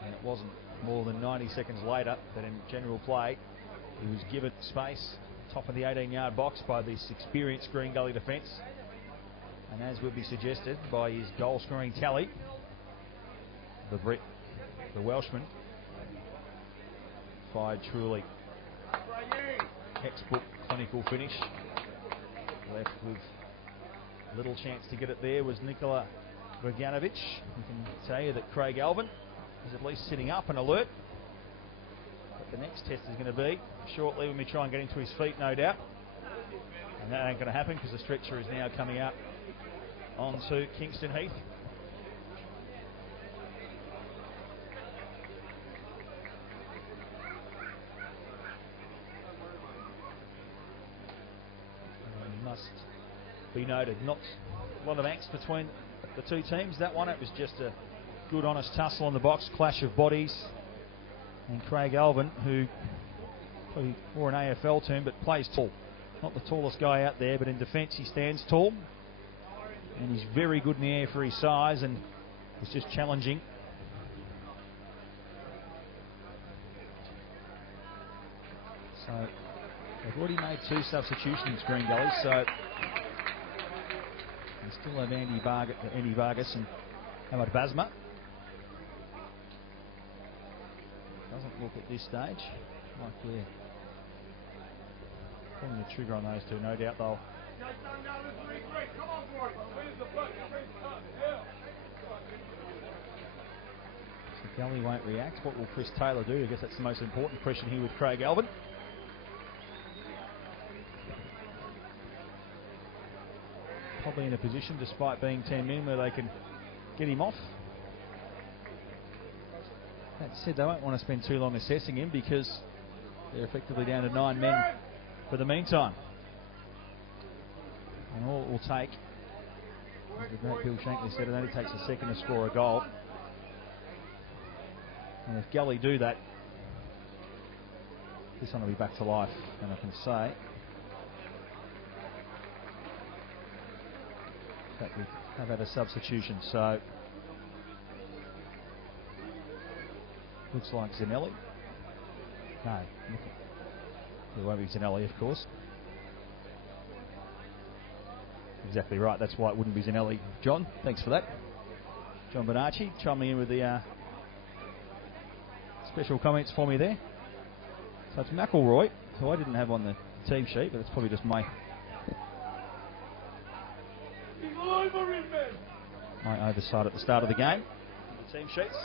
And it wasn't more than 90 seconds later that in general play he was given space top of the 18-yard box by this experienced Green Gully defence, and as would be suggested by his goal scoring tally, the Welshman fired truly textbook clinical finish. Left with little chance to get it there was Nikola Bogdanovic. You can tell you that Craig Alvin is at least sitting up and alert. But the next test is going to be shortly when we try and get him to his feet, no doubt. And that ain't going to happen because the stretcher is now coming out onto Kingston Heath. Must be noted, not a lot of angst between the two teams. That one, it was just a good honest tussle on the box, clash of bodies, and Craig Alvin, who probably more an AFL term but plays tall, not the tallest guy out there, but in defence he stands tall and he's very good in the air for his size and was just challenging. So they've already made 2 substitutions, Green Gully, so they still have Andy Vargas and Hamad Basma. Doesn't look at this stage like they're pulling the trigger on those two. No doubt they'll. So Gully won't react. What will Chris Taylor do? I guess that's the most important question here with Craig Alvin. Probably in a position, despite being 10 men, where they can get him off. That said, they won't want to spend too long assessing him because they're effectively down to 9 men for the meantime. And all it will take, as the great Bill Shankly said, it only takes a second to score a goal. And if Gully do that, this one will be back to life. And I can say that we have had a substitution, so looks like Zanelli. No, it won't be Zanelli, of course. Exactly right, that's why it wouldn't be Zanelli. John, thanks for that. John Bonacci chiming in with the special comments for me there. So it's McElroy, who I didn't have on the team sheet, but it's probably just my oversight at the start of the game. The team sheets.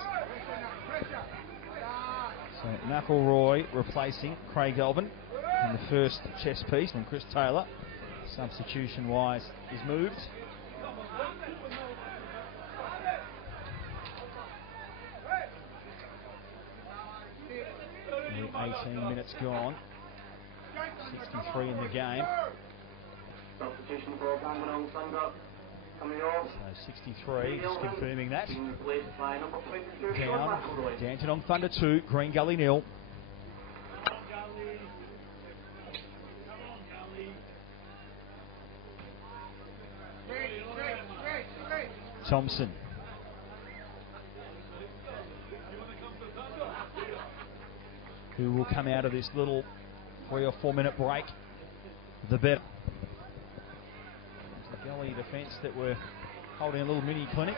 So McElroy replacing Craig Alvin in the first chess piece, and Chris Taylor, substitution wise, is moved. Only 18 minutes gone. 63 in the game. Substitution for Dandenong Thunder coming off. So 63, just confirming that. Being replaced by number 22, Down, McElroy. Dandenong Thunder 2, Green Gully 0. Thompson. Who will come out of this little 3 or 4 minute break the better. The Gully defence that were holding a little mini clinic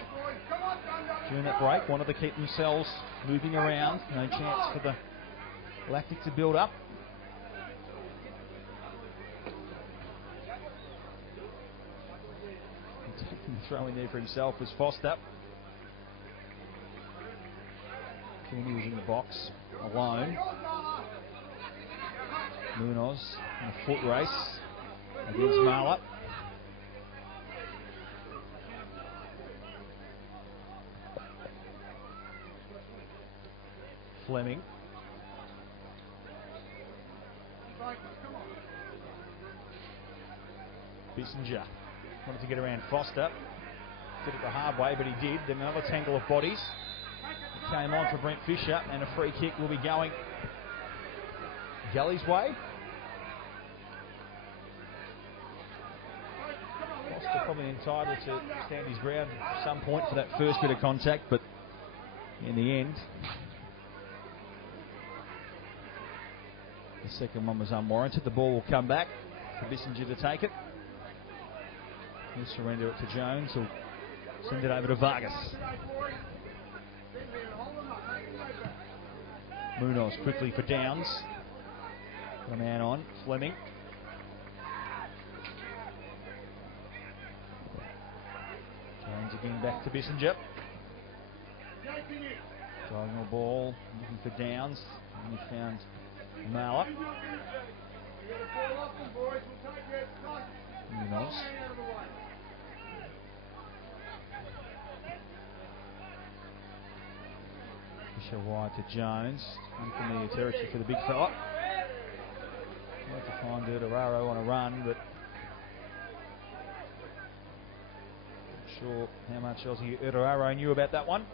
during that break, wanted to keep themselves moving around. No chance for the Lactic to build up. Taking the throw in there for himself was Foster. He was in the box alone. Munoz in a foot race against Marla. Fleming. Bissinger wanted to get around Foster. Did it the hard way, but he did. Then another tangle of bodies. It came on for Brent Fisher, and a free kick will be going Gully's way. Foster probably entitled to stand his ground at some point for that first bit of contact, but in the end, the second one was unwarranted. The ball will come back for Bissinger to take it. He'll surrender it to Jones. He'll send it over to Vargas. Munoz quickly for Downs. Got a man on. Fleming. Jones again back to Bissinger. Diagonal ball. Looking for Downs. And he found Marla. Munoz. Fisher wide to Jones. Unfamiliar territory for the big fella. Tried to find Erderaro on a run, but not sure how much Aussie Erderaro knew about that one.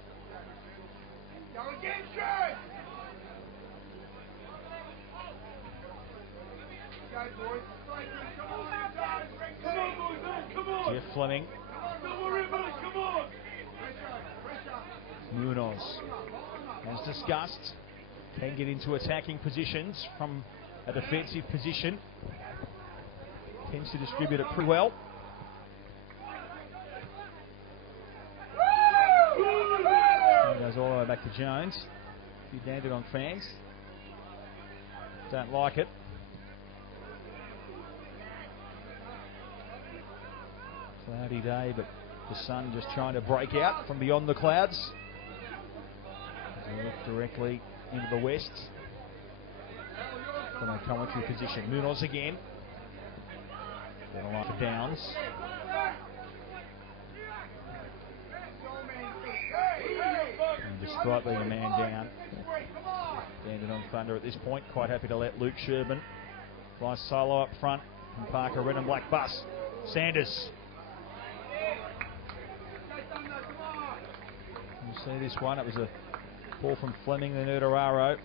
Jeff Fleming. Munoz, as discussed, can get into attacking positions from a defensive position. Tends to distribute it pretty well. And goes all the way back to Jones. A few Dandenong fans don't like it. Cloudy day, but the sun just trying to break out from beyond the clouds. They look directly into the west from a commentary position. Munoz again. Got a line for Downs. And despite being a man down, Dandenong Thunder at this point quite happy to let Luke Sherman fly solo up front and park a red and black bus. Sanders. You see this one, it was a ball from Fleming, then Erderaro.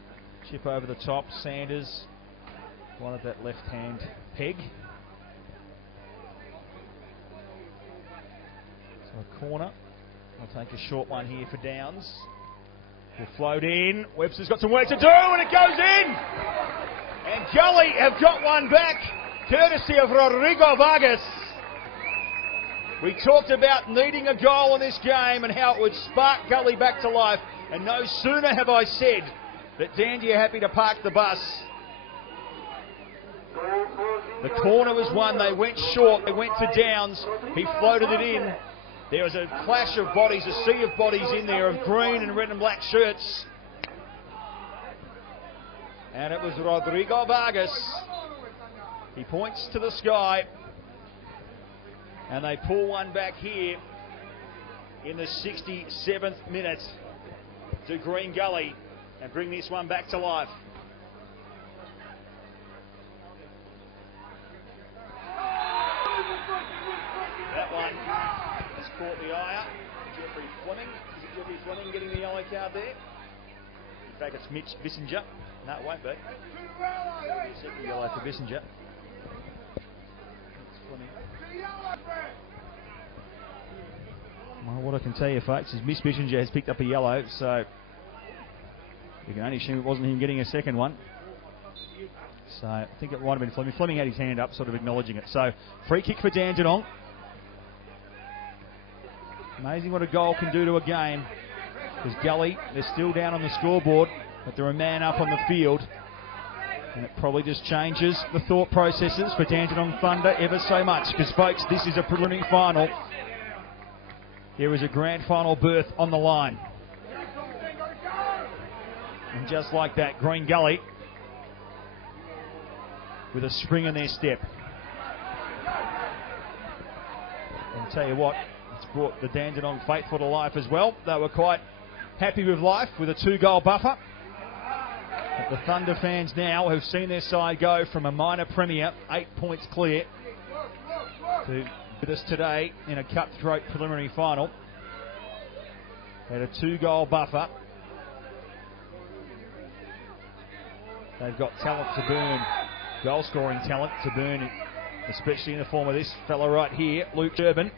Chip over the top, Sanders wanted that left hand peg. So a corner. I'll take a short one here for Downs. Will float in. Webster's got some work to do, and it goes in! And Gully have got one back, courtesy of Rodrigo Vargas. We talked about needing a goal in this game and how it would spark Gully back to life. And no sooner have I said that Dandy are happy to park the bus. The corner was won. They went short. They went to Downs. He floated it in. There was a clash of bodies, a sea of bodies in there of green and red and black shirts. And it was Rodrigo Vargas. He points to the sky. And they pull one back here in the 67th minute to Green Gully and bring this one back to life. That one has caught the eye. Jeffrey Fleming. Is it Jeffrey Fleming getting the yellow card there? In fact, it's Mitch Bissinger. No, it won't be. Second yellow for Bissinger. It's Fleming. Well, what I can tell you, folks, is Miss Bissinger has picked up a yellow, so you can only assume it wasn't him getting a second one. So I think it might have been Fleming. Fleming had his hand up, sort of acknowledging it. So free kick for Dandenong. Amazing what a goal can do to a game. Because Gully, they're still down on the scoreboard, but they're a man up on the field. And it probably just changes the thought processes for Dandenong Thunder ever so much. Because, folks, this is a preliminary final. There is a grand final berth on the line. And just like that, Green Gully with a spring in their step. And I'll tell you what, it's brought the Dandenong faithful to life as well. They were quite happy with life with a 2-goal buffer. But the Thunder fans now have seen their side go from a minor premier, 8 points clear, to with us today in a cutthroat preliminary final. At a 2-goal buffer. They've got talent to burn, goal-scoring talent to burn, especially in the form of this fella right here, Luke Urban.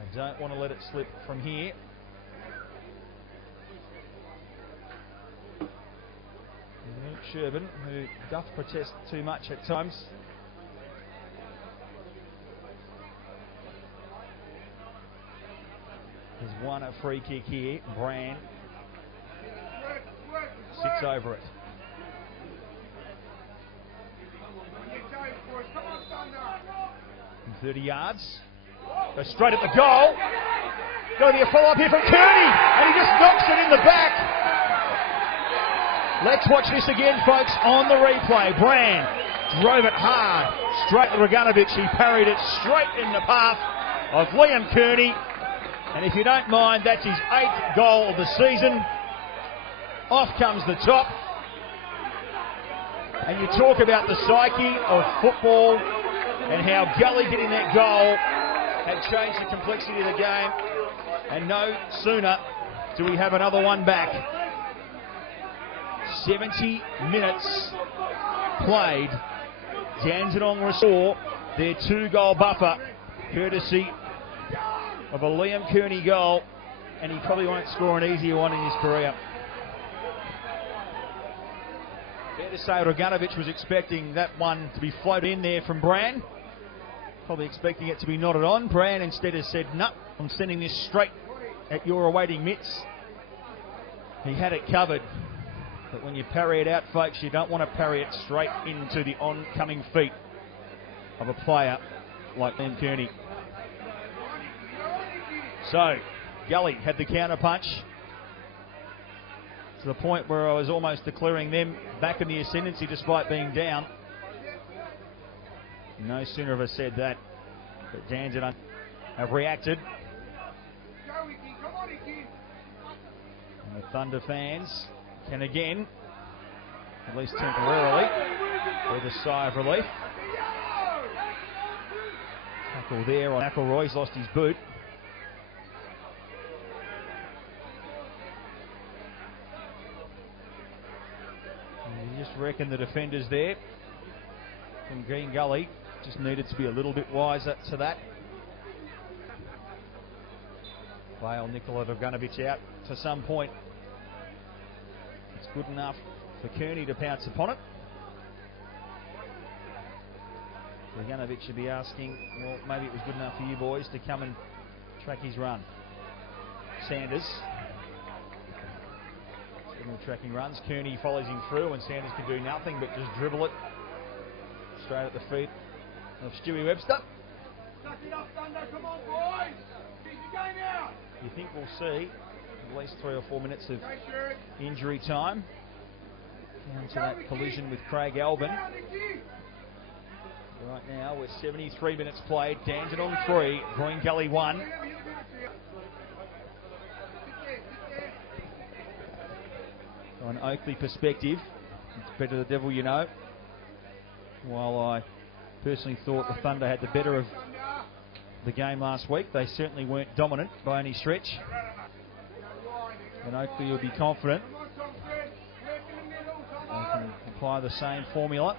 I don't want to let it slip from here. Luke Sherburn, who doth protest too much at times. Has won a free kick here. Brand sits over it. And 30 yards. Goes straight at the goal. Going to be a follow-up here from Kearney, and he just knocks it in the back. Let's watch this again, folks, on the replay. Brand drove it hard, straight to Raganovich. He parried it straight in the path of Liam Kearney. And if you don't mind, that's his 8th goal of the season. Off comes the top. And you talk about the psyche of football and how Gully getting that goal had changed the complexity of the game. And no sooner do we have another one back. 70 minutes played. Dandenong restore their 2-goal buffer, courtesy of a Liam Kearney goal, and he probably won't score an easier one in his career. Fair to say Raganovich was expecting that one to be floated in there from Brand. Probably expecting it to be nodded on. Brand instead has said, no, I'm sending this straight at your awaiting mitts. He had it covered. But when you parry it out, folks, you don't want to parry it straight into the oncoming feet of a player like Liam Kearney. So, Gully had the counter punch to the point where I was almost declaring them back in the ascendancy despite being down. No sooner have I said that, but Dandenong have reacted. And the Thunder fans can again, at least temporarily, with a sigh of relief. Tackle there on McElroy's lost his boot. And you just reckon the defenders there from Green Gully just needed to be a little bit wiser to that. Vale Nikola Dovganovic out to some point. It's good enough for Kearney to pounce upon it. Dovganovic should be asking, well, maybe it was good enough for you boys to come and track his run. Sanders. Signal tracking runs. Kearney follows him through, and Sanders can do nothing but just dribble it straight at the feet of Stewie Webster. Suck it up, Thunder, come on, boys! Keep the game out! You think we'll see at least 3 or 4 minutes of injury time. Down to that collision with Craig Alban. Right now, we're 73 minutes played. Dandenong 3, Green Gully 1. From an Oakleigh perspective, it's better the devil you know. While I personally thought the Thunder had the better of the game last week, they certainly weren't dominant by any stretch. And Oakleigh will be confident they can apply the same formula.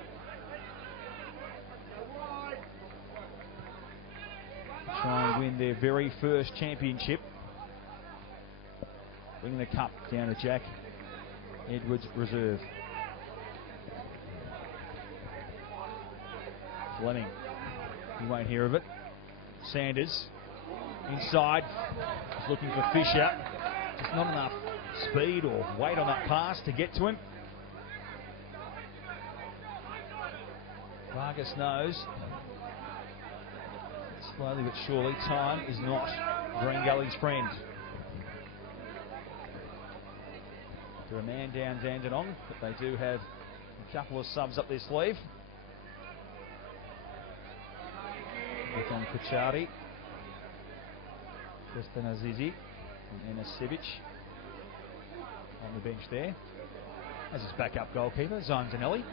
Try and win their very first championship. Bring the cup down to Jack Edwards Reserve. Fleming, you won't hear of it. Sanders inside, is looking for Fisher. Just not enough speed or weight on that pass to get to him. Vargas knows, slowly but surely, time is not Green Gully's friend. to a man down Dandenong, but they do have a couple of subs up their sleeve. From Kuchari, Tristan Azizi, and Enes Sivic on the bench there. As his backup goalkeeper, Zanzanelli.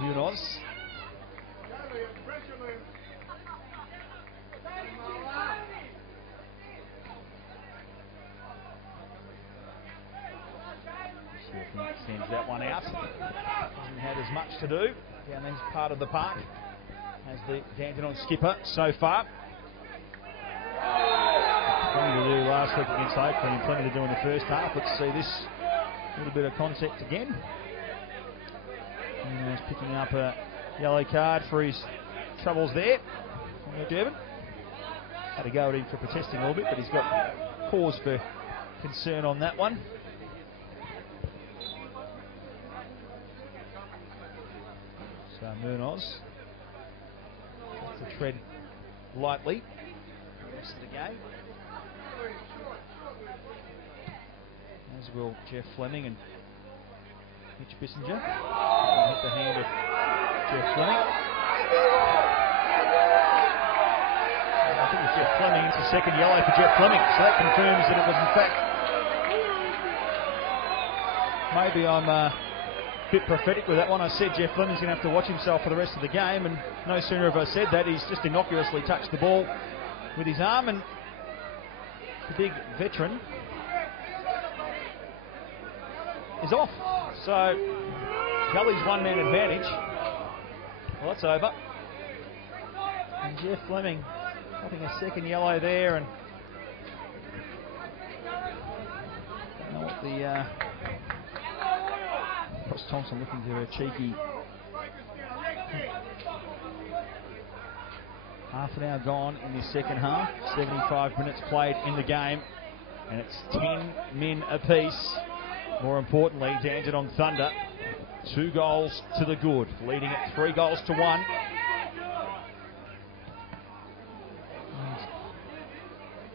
Munoz. Sends that one out. Hasn't had as much to do down this part of the park as the Dandenong skipper so far. Plenty to do last week against Oakleigh and plenty to do in the first half. Let's see this little bit of contact again. And he's picking up a yellow card for his troubles there. Durban had to go at him for protesting a little bit, but he's got cause for concern on that one. So Munoz has to tread lightly for the rest of the game. As will Jeff Fleming and Mitch Bissinger. Hit the hand of Jeff Fleming. I think it's Jeff Fleming. It's the second yellow for Jeff Fleming. So that confirms that it was in fact. Maybe I'm a bit prophetic with that one. I said Jeff Fleming's going to have to watch himself for the rest of the game, and no sooner have I said that, he's just innocuously touched the ball with his arm, and the big veteran is off. So Gully's one-man advantage. Well, that's over. And Jeff Fleming having a second yellow there, and I don't know what the Ross Thompson looking to a cheeky. Half an hour gone in this second half. 75 minutes played in the game, and it's 10 men apiece. More importantly, Dandenong Thunder 2 goals to the good, leading at 3 goals to 1. I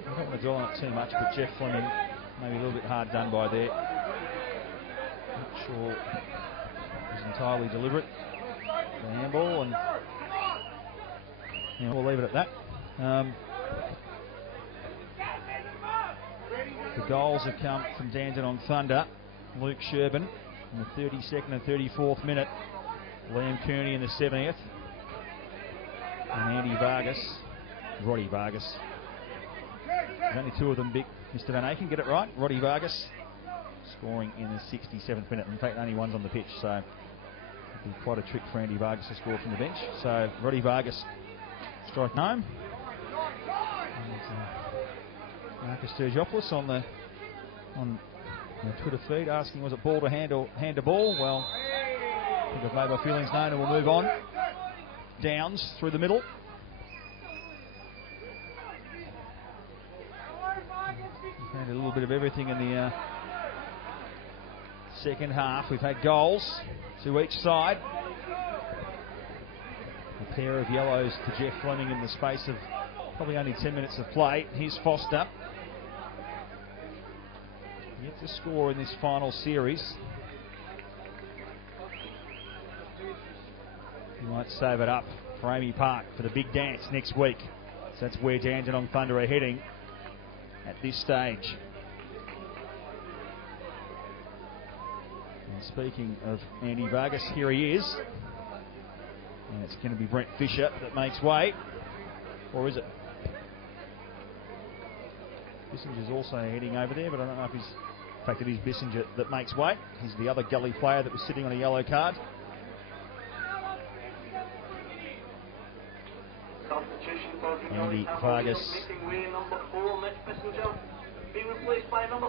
don't want to dwell on it too much, but Jeff Fleming maybe a little bit hard done by there. Not sure it was entirely deliberate. The handball, and we'll leave it at that. The goals have come from Dandenong Thunder. Luke Sherburn in the 32nd and 34th minute. Liam Kearney in the 70th. And Roddy Vargas. There's only 2 of them big. Mr. Van Aken, get it right. Roddy Vargas scoring in the 67th minute. In fact, only one's on the pitch, so it'd be quite a trick for Andy Vargas to score from the bench. So Roddy Vargas striking home. And Marcus Sturgiopoulos on the Twitter feed asking, was it ball to hand or hand to ball? Well, I think I've made my feelings known, and we'll move on. Downs through the middle. We've had a little bit of everything in the second half. We've had goals to each side. A pair of yellows to Jeff Fleming in the space of probably only 10 minutes of play. Here's Foster. Yet to score in this final series. You might save it up for Amy Park for the big dance next week. So that's where Dandenong Thunder are heading at this stage. And speaking of Andy Vargas, here he is. And it's going to be Brent Fisher that makes way. Or is it? Bissinger's also heading over there, but I don't know if he's... In fact, it is Bissinger that makes way. He's the other Gully player that was sitting on a yellow card. Andy Vargas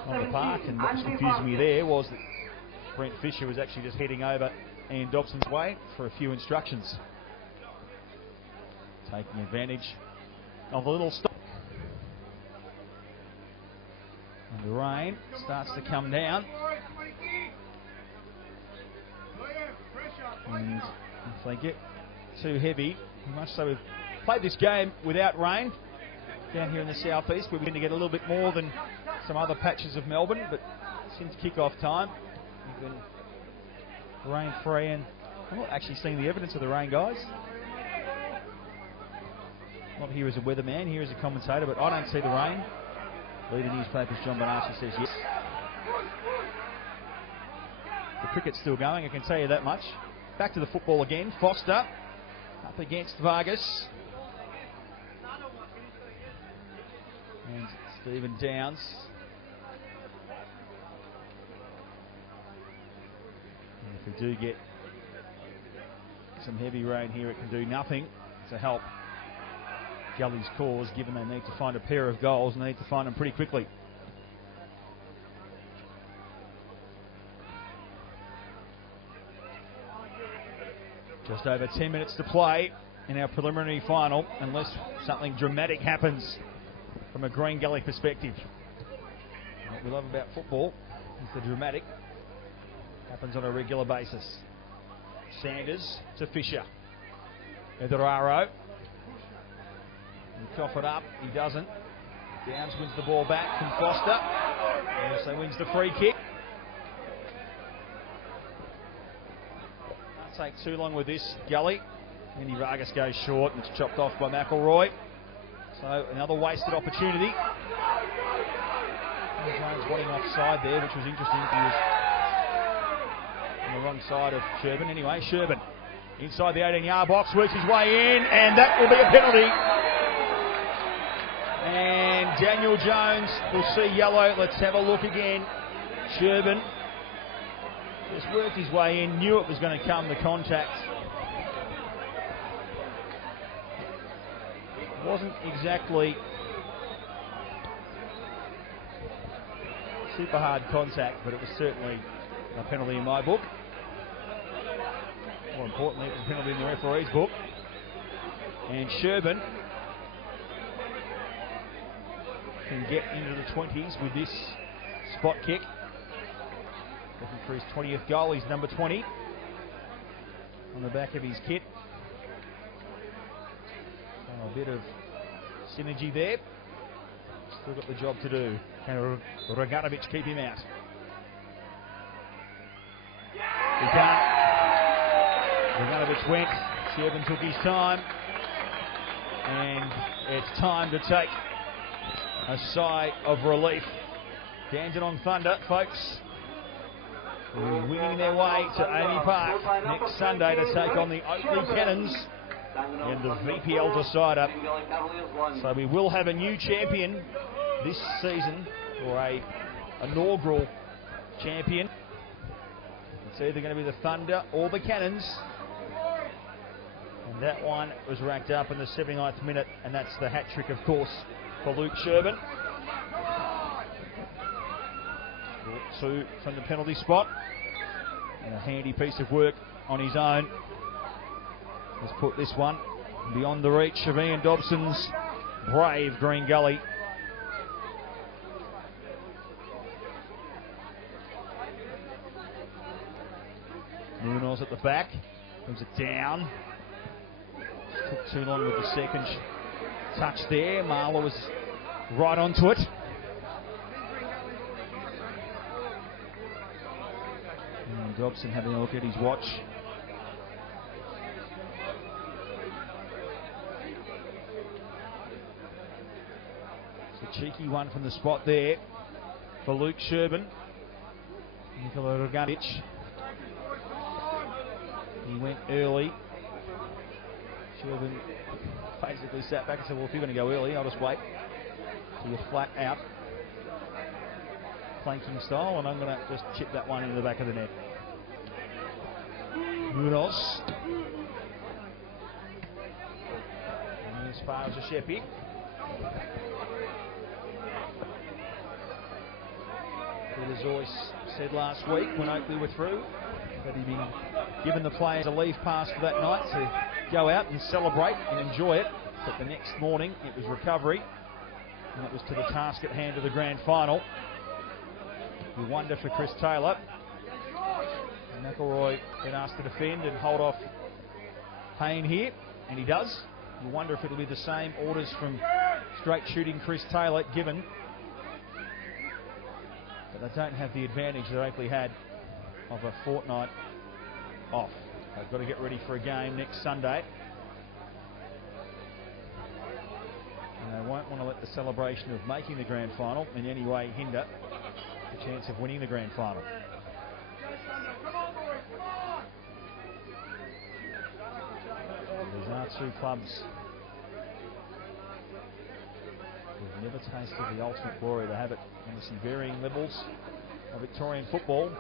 on the park, and what was confusing me there was that Brent Fisher was actually just heading over Ian Dobson's way for a few instructions. Taking advantage of the little stop. And the rain starts to come down. And if they get too heavy, much so we've played this game without rain. down here in the southeast. We're going to get a little bit more than some other patches of Melbourne, but since kick-off time, we've been rain-free, and I'm not actually seeing the evidence of the rain, guys. Not here as a weatherman, here as a commentator, but I don't see the rain. Leader newspapers, John Bonacci says yes. The cricket's still going, I can tell you that much. Back to the football again. Foster up against Vargas. And Stephen Downs. And if we do get some heavy rain here, it can do nothing to help Gully's cause, given they need to find a pair of goals and they need to find them pretty quickly. Just over 10 minutes to play in our preliminary final, unless something dramatic happens from a Green Gully perspective. What we love about football is the dramatic happens on a regular basis. Sanders to Fisher. Ediraro. And cough it up, he doesn't. Downs wins the ball back from Foster. He also wins the free kick. Take too long with this, Gully. Andy Vargas goes short and it's chopped off by McElroy. So another wasted opportunity. Jones wanting offside there, which was interesting. He was on the wrong side of Sherbin. Anyway, Sherbin inside the 18-yard box, works his way in, and that will be a penalty. And Daniel Jones will see yellow. Let's have a look again. Sherbin just worked his way in, knew it was going to come, the contact. Wasn't exactly super hard contact, but it was certainly a penalty in my book. More importantly, it was a penalty in the referee's book. And Sherbin can get into the 20s with this spot kick. Looking for his 20th goal. He's number 20 on the back of his kit. So a bit of synergy there. Still got the job to do. Can Roganovic keep him out? He can't. Roganovic went. Sherbin took his time. And it's time to take a sigh of relief. Dandenong Thunder, folks, winging their way to Amy Park next Sunday to take on the Oakleigh Cannons in the VPL decider. So we will have a new champion this season, or a inaugural champion. It's either going to be the Thunder or the Cannons. And that one was racked up in the 79th minute, and that's the hat trick, of course, for Luke Sherbin. Two from the penalty spot, and a handy piece of work on his own. Let's put this one beyond the reach of Ian Dobson's brave Green Gully. Munoz at the back, brings it down. Took too long with the second touch there. Marler was right onto it. And Dobson having a look at his watch. It's a cheeky one from the spot there for Luke Sherbin. Nikola Roganovic. He went early. Sherbin basically sat back and said, well, if you're going to go early, I'll just wait till you're flat out. Planking style, and I'm going to just chip that one into the back of the net. Munoz. And as far as a Sheppy. Peter Zoyce said last week when Oakleigh were through that he'd been given the players a leave pass for that night to go out and celebrate and enjoy it. But the next morning it was recovery, and it was to the task at hand of the grand final. We wonder for Chris Taylor. And McElroy been asked to defend and hold off Payne here, and he does. You wonder if it'll be the same orders from straight shooting Chris Taylor given. But they don't have the advantage that Oakleigh had of a fortnight off. They've got to get ready for a game next Sunday. And they won't want to let the celebration of making the grand final in any way hinder the chance of winning the grand final. These are two clubs who've never tasted the ultimate glory. They have it on some varying levels of Victorian football.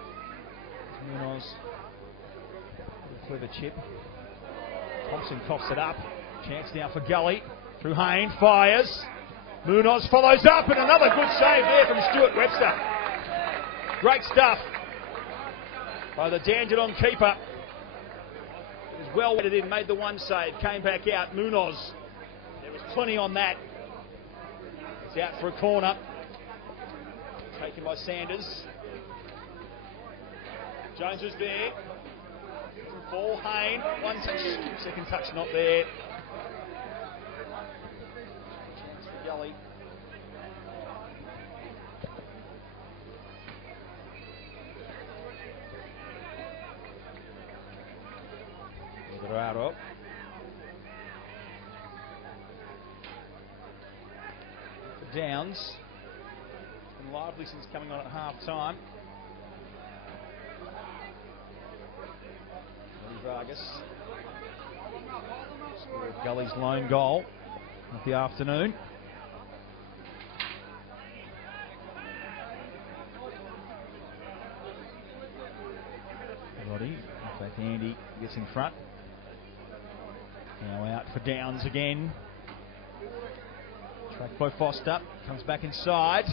Munoz, a clever chip. Thompson coughs it up. Chance now for Gully. Through Hayne, fires. Munoz follows up, and another good save there from Stuart Webster. Great stuff by the Dandenong keeper. He was well weighted in, made the one save, came back out. Munoz, there was plenty on that. It's out for a corner. Taken by Sanders. Jones was there. Ball, Hayne, one touch, second touch not there. Gully. Dorado. Downs. It's been lively since coming on at half time. Vargas. Scored Gully's lone goal of the afternoon. Roddy, in fact Andy gets in front. Now out for Downs again. Tracked by Foster, comes back inside.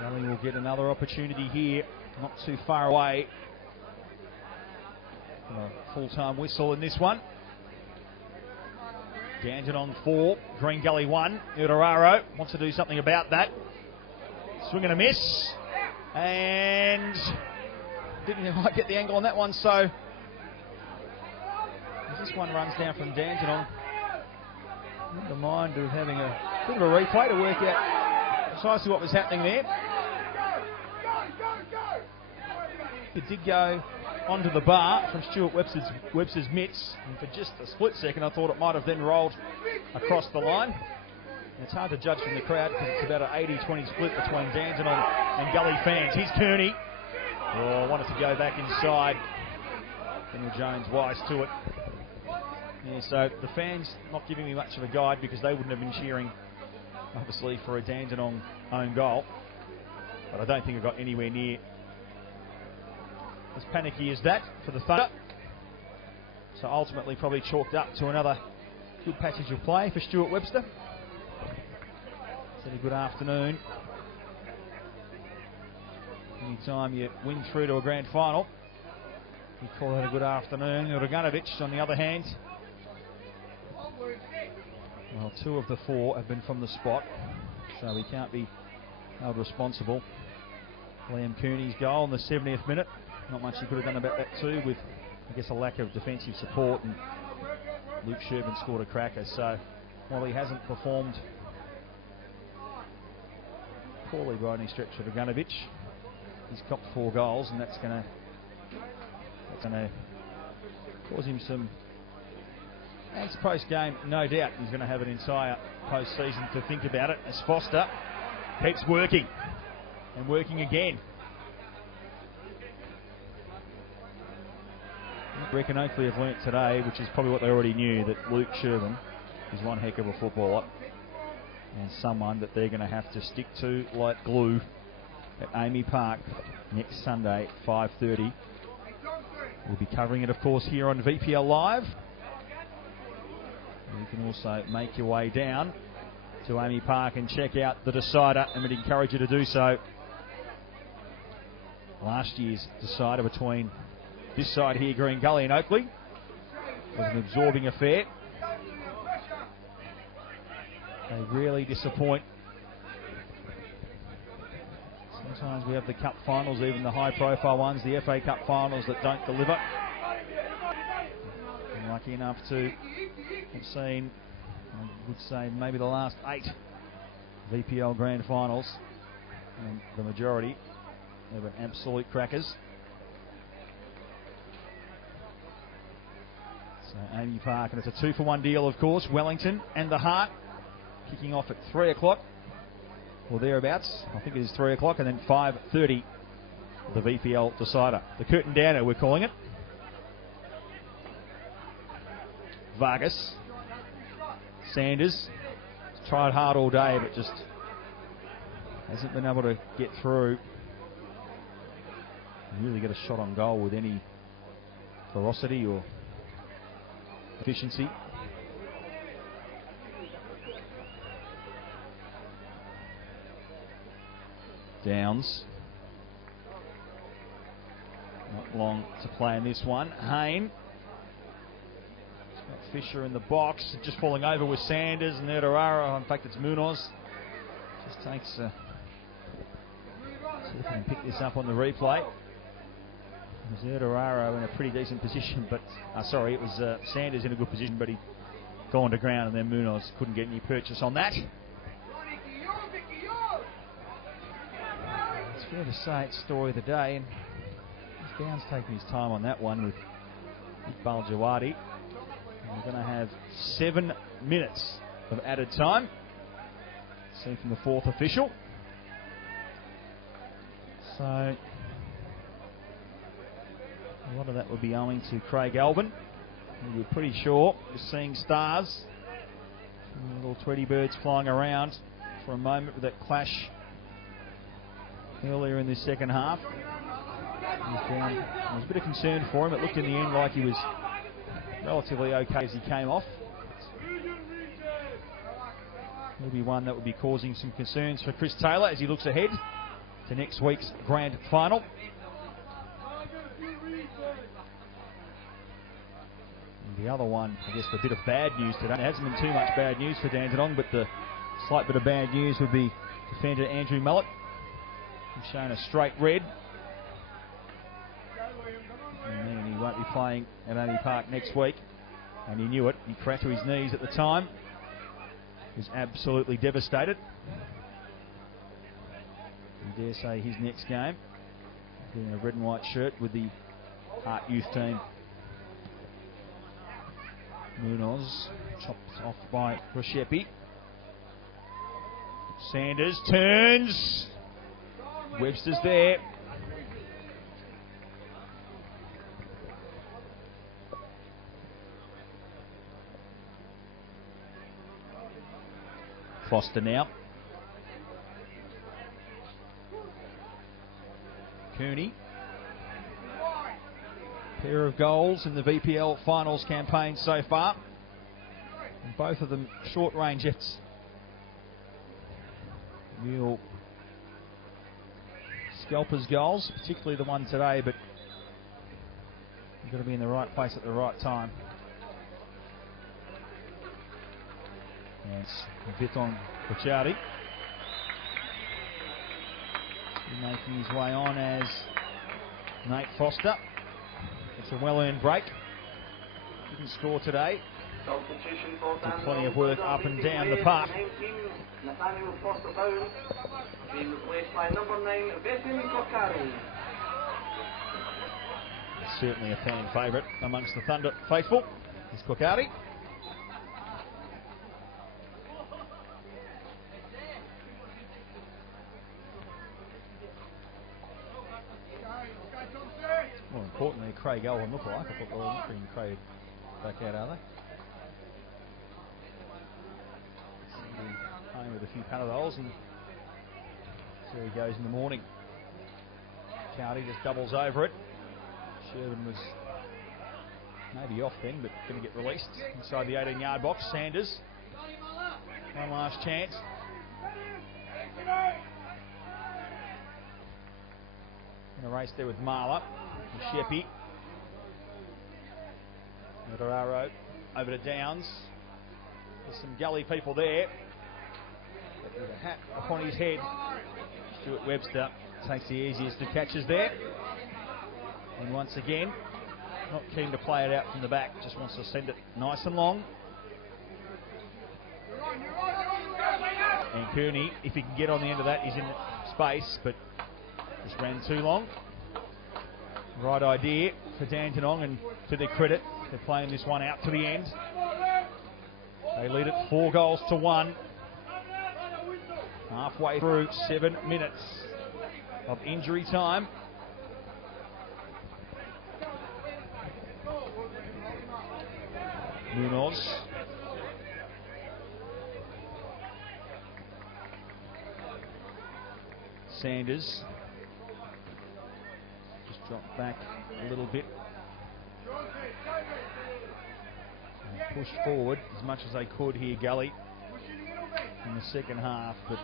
Gully will get another opportunity here, not too far away. A full-time whistle in this one. Dandenong 4, Green Gully 1. Udararo wants to do something about that. Swing and a miss. And didn't quite get the angle on that one, so as this one runs down from Dandenong, in the mind of having a bit of a replay to work out precisely what was happening there. It did go onto the bar from Stuart Webster's mitts, and for just a split second I thought it might have then rolled across the line. And it's hard to judge from the crowd because it's about an 80-20 split between Dandenong and Gully fans. Here's Kearney. Oh, wanted to go back inside. Daniel Jones wise to it. Yeah, so the fans not giving me much of a guide because they wouldn't have been cheering, obviously, for a Dandenong own goal. But I don't think it got anywhere near as panicky as that for the Thunder. So ultimately probably chalked up to another good passage of play for Stuart Webster. Said a good afternoon. Anytime you win through to a grand final, you call that a good afternoon. Uraganovich, on the other hand, well, 2 of the 4 have been from the spot, so he can't be held responsible. Liam Cooney's goal in the 70th minute. Not much he could have done about that too, with, I guess, a lack of defensive support, and Luke Sherman scored a cracker. So while he hasn't performed poorly by any stretch of Uraganovich, he's copped 4 goals, and that's going to cause him some angst post-game. No doubt he's going to have an entire post-season to think about it, as Foster keeps working and working again. I reckon Oakleigh have learnt today, which is probably what they already knew, that Luke Sherman is one heck of a footballer and someone that they're going to have to stick to like glue at Amy Park next Sunday at 5:30. We'll be covering it, of course, here on VPL Live. You can also make your way down to Amy Park and check out the decider, and we'd encourage you to do so. Last year's decider between this side here, Green Gully and Oakleigh, was an absorbing affair. They really disappoint. Sometimes we have the cup finals, even the high profile ones, the FA Cup finals, that don't deliver. lucky enough to have seen, I would say, maybe the last 8 VPL Grand Finals, and the majority have been absolute crackers. So Amy Park, and it's a 2-for-1 deal, of course. Wellington and the Heart kicking off at 3 o'clock or thereabouts. I think it is 3 o'clock, and then 5:30 the VPL decider. The curtain downer, we're calling it. Vargas, Sanders, tried hard all day, but just hasn't been able to get through. Really get a shot on goal with any ferocity or efficiency. Downs. Not long to play in this one. Hayne. Got Fisher in the box, just falling over with Sanders and Erdoara. In fact, it's Munoz. Just takes see if we can pick this up on the replay. It was Erdoara in a pretty decent position, but sorry, it was Sanders in a good position, but he'd gone to ground, and then Munoz couldn't get any purchase on that. It's fair to say it's story of the day, and Downs taking his time on that one with Iqbal Jawadi. We're going to have 7 minutes of added time. Seen from the 4th official. So a lot of that would be owing to Craig Alvin. We're pretty sure we're seeing stars. Little Tweety birds flying around for a moment with that clash earlier in this second half. There was a bit of concern for him. It looked in the end like he was relatively okay as he came off. Will be one that would be causing some concerns for Chris Taylor as he looks ahead to next week's Grand Final. And the other one, I guess, a bit of bad news today. There hasn't been too much bad news for Dandenong, but the slight bit of bad news would be defender Andrew Mullet. He's shown a straight red. And he won't be playing at Amy Park next week, and he knew it. He cracked to his knees at the time. He was absolutely devastated. I dare say his next game, in a red and white shirt with the Heart Youth team. Munoz chopped off by Roshepi. Sanders turns. Webster's there. Foster now. Cooney. Pair of goals in the VPL Finals campaign so far. And both of them short-range efforts. Real scalpers goals, particularly the one today, but you've got to be in the right place at the right time. And Viton Pachadi making his way on as Nate Foster. It's a well-earned break. Didn't score today. Did plenty of work up and down the park. Nathaniel Foster Brown being replaced by number 9, Bethan Kokari. Certainly a fan favourite amongst the Thunder faithful is Kokari. More importantly, Craig Alvin look like. I thought they were not bringing Craig back out, are they? Playing with a few paradols, and there he goes in the morning. Cowdy just doubles over it. Sherwin was maybe off then, but going to get released inside the 18-yard box. Sanders, one last chance. In a race there with Marla. Sheppy. Motoraro over to Downs. There's some gully people there. But with a hat upon his head, Stuart Webster takes the easiest of catches there. And once again, Not keen to play it out from the back, just wants to send it nice and long. And Kearney, if he can get on the end of that, is in space, but just ran too long. Right idea for Dandenong, and to their credit, they're playing this one out to the end. They lead it 4-1. Halfway through 7 minutes of injury time. Munoz. Sanders. Just dropped back a little bit. And pushed forward as much as they could here, Gully, in the second half, but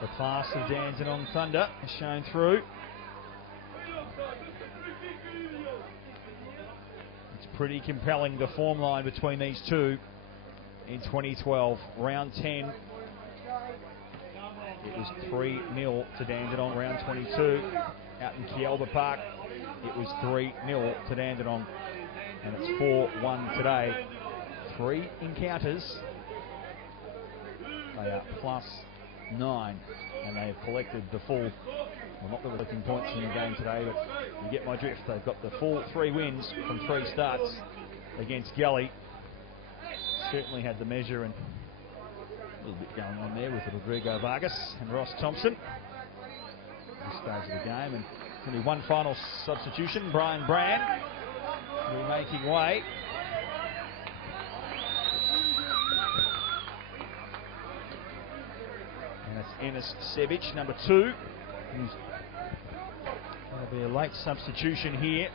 the class of Dandenong Thunder has shown through. It's pretty compelling, the form line between these two in 2012. Round 10, it was 3-0 to Dandenong. Round 22, out in Kielba Park, it was 3-0 to Dandenong. And it's 4-1 today. 3 encounters. They are +9, and they have collected the full, well, not the collecting points in the game today, but you get my drift. They've got the full 3 wins from 3 starts against Gully. Certainly had the measure, and a little bit going on there with Rodrigo Vargas and Ross Thompson at this stage of the game. And only one final substitution, Brian Brand, making way. And that's Enes Sevic, number 2. That'll be a late substitution here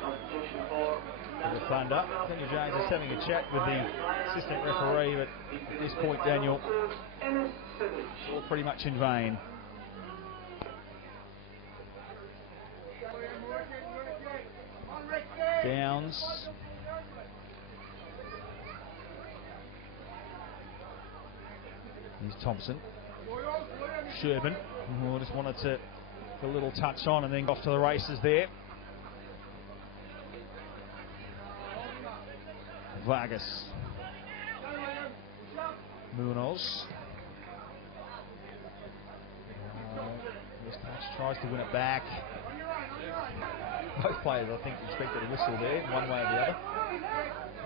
for the Thunder. Daniel Jones is having a chat with the assistant referee, but at this point, Daniel, all pretty much in vain. Downs. Here's Thompson. Sherburn. Oh, just wanted to put a little touch on and then go off to the races there. Vargas. Munoz. Tries to win it back. Both players, I think, expected a whistle there, one way or the other.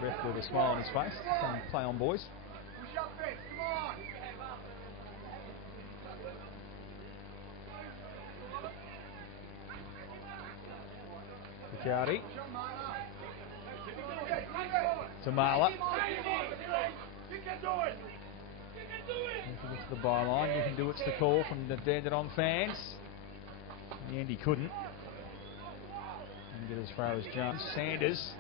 Ref with a smile on his face, saying, "Play on, boys." Ricciardi. To Marla. To the byline, you can do it's the call from the Dandenong fans. In the end, he couldn't. And get as far as Jones. Sanders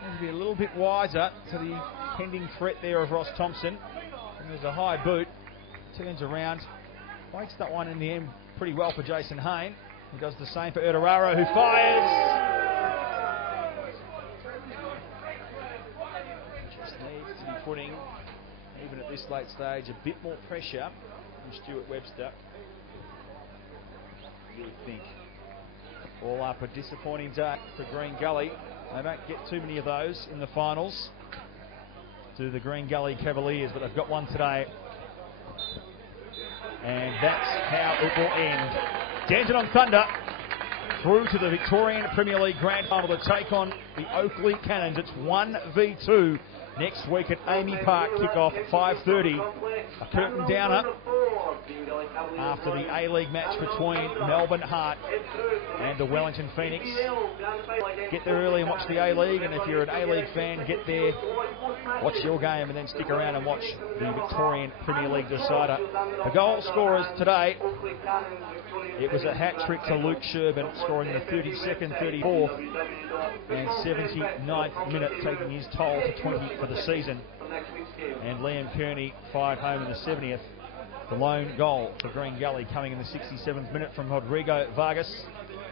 seems to be a little bit wiser to the pending threat there of Ross Thompson. And there's a high boot. Turns around. Wakes that one in the end pretty well for Jason Hayne. He does the same for Erderaro, who fires. Just needs to be putting, even at this late stage, a bit more pressure from Stuart Webster. You would think. All up, a disappointing day for Green Gully. They don't get too many of those in the finals. To the Green Gully Cavaliers, but they've got one today. And that's how it will end. Dandenong Thunder through to the Victorian Premier League Grand Final to take on the Oakleigh Cannons. It's 1v2 next week at Amy Park. Kick-off at 5:30. A curtain downer after the A-League match between Melbourne Heart and the Wellington Phoenix. Get there early and watch the A-League, and if you're an A-League fan, get there, watch your game, and then stick around and watch the Victorian Premier League decider. The goal scorers today, it was a hat-trick to Luke Sherburn, scoring the 32nd, 34th and 79th minute, taking his toll to 20 for the season. And Liam Kearney fired home in the 70th. The lone goal for Green Gully coming in the 67th minute from Rodrigo Vargas.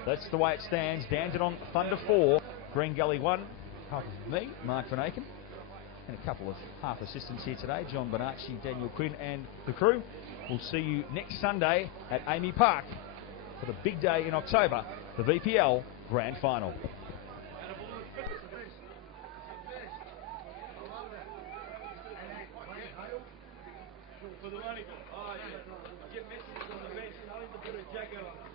That's the way it stands. Dandenong Thunder 4, Green Gully 1. Half of me, Mark Van Aken, and a couple of half assistants here today, John Bonacci, Daniel Quinn and the crew. We'll see you next Sunday at Amy Park for the big day in October, the VPL Grand Final. For the money. Oh, yeah. Get messages on the bench. Tell him to put a jacket on.